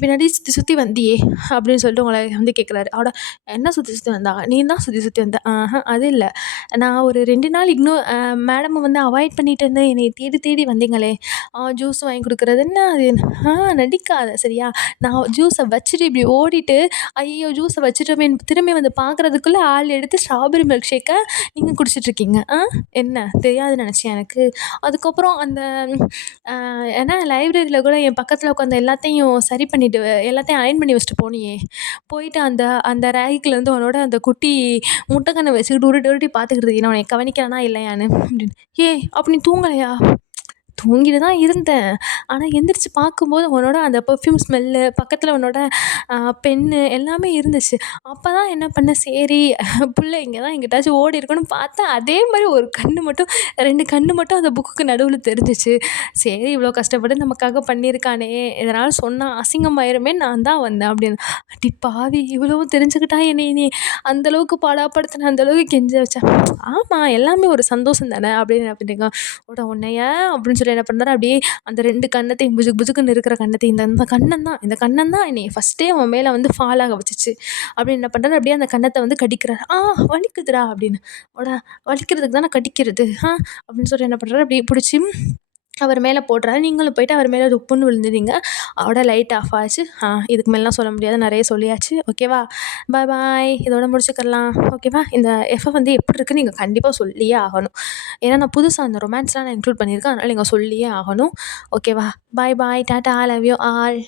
பின்னாடி சுத்தி சுத்தி வந்தியே! அப்படின்னு சொல்லிட்டு உங்கள வந்து கேட்குறாரு. என்ன சுத்தி சுத்தி வந்தா? நீ தான் சுத்தி சுத்தி வந்த. அது இல்ல. நான் ஒரு 2 நாள் மேடம வந்து அவாய்ட் பண்ணிட்டு இருந்தேன். என்னைய தேடி தேடி வந்தீங்களே! ஜூஸ் வாங்கி குடுக்குறது என்ன அது நடிக்காத சரியா? நான் ஜூஸ வச்சுட்டு இப்படி ஓடிட்டு, ஐயய்யோ! ஜூஸ வச்சுட்டோமேன்னு திரும்பி வந்து பார்க்குறதுக்குள்ள ஆள் எடுத்து ஸ்ட்ராபெர்ரி மில்க் ஷேக்க நீங்க குடிச்சிட்டுருக்கீங்க. என்ன தெரியாதுன்னு நெனச்சியா எனக்கு? அதுக்கப்புறம் அந்த ஏன்னா லைப்ரரியில கூட என் பக்கத்துல உட்காந்து எல்லாத்தையும் சரி பண்ணிட்டு எல்லாத்தையும் அயர்ன் பண்ணி வச்சுட்டு போனியே! போயிட்டு அந்த அந்த ரேக்லேருந்து உன்னோட அந்த குட்டி முட்டை கண்ண வச்சுக்கிட்டு உருட்டி உருட்டி பார்த்துக்கிட்டு இருந்தீயே! நான் உன்னைய கவனிக்கிறேனா இல்லையான்னு அப்படின்னு. ஏய்! அப்ப நீ தூங்கலையா? தூங்கிட்டு தான் இருந்தேன். ஆனா எந்திரிச்சு பார்க்கும்போது உன்னோட அந்த பெர்ஃப்யூம் ஸ்மெல்லு, பக்கத்துல உன்னோட பென்னு எல்லாமே இருந்துச்சு. அப்பதான் என்ன பண்ணேன், சரி புள்ள இங்க தான் எங்கிட்டாச்சும் ஓடியிருக்குன்னு பார்த்தா, அதே மாரி ஒரு கண்ணு மட்டும் 2 கண்ணு மட்டும் அந்த புக்குக்கு நடுவுல தெரிஞ்சுச்சு. சரி இவ்வளோ கஷ்டப்பட்டு நமக்காக பண்ணியிருக்கானே! எதனாலும் சொன்னா அசிங்கமாயிருமேன்னு நான் தான் வந்தேன் அப்படின்னு. அடி பாவி! இவ்வளவும் தெரிஞ்சுக்கிட்டா என்னைய நீ அந்த அளவுக்கு பாடாப்படுத்துன, அந்த அளவுக்கு கெஞ்ச வச்ச. ஆமா எல்லாமே ஒரு சந்தோஷம் தானே! அப்படின்னு என்ன பண்ணிருக்கேன். உன்னைய அப்படின்னு சொல்லி என்ன பண்றாரு, அப்படியே அந்த 2 கன்னத்தையும் புஜுக்கு புஜுக்குன்னு இருக்கிற கன்னத்தையும் இந்த கன்னந்தான் என்னைய ஃபர்ஸ்ட்டே உன் மேல வந்து ஃபால் ஆக வச்சுச்சு. அப்படின்னு என்ன பண்றாரு, அப்படியே அந்த கன்னத்த வந்து கடிக்கிறாரு. வலிக்குதுடா அப்படின்னு. அட வலிக்கிறதுக்கு தானே கடிக்கிறது. அப்படின்னு சொல்லி என்ன பண்றாரு, அப்படியே புடிச்சு அவர் மேல போடுறாரு. நீங்களும் போயிட்டு அவர் மேல தொப்புன்னு விழுந்துறீங்க. லைட் ஆஃப் ஆச்சு. இதுக்கு மேலலாம் சொல்ல முடியாது. நெறைய சொல்லியாச்சு. ஓகேவா? பாய் பாய். இதோட முடிச்சுக்கலாம். ஓகேவா? இந்த வந்து எப்படி இருக்குன்னு நீங்க கண்டிப்பா சொல்லியே ஆகணும். ஏன்னா நான் புதுசா அந்த ரொமான்ஸ்லாம் நான் இன்க்ளூட் பண்ணியிருக்கேன். அதனால நீங்க சொல்லியே ஆகணும். ஓகேவா? பாய் பாய். டாட்டா. Love you all.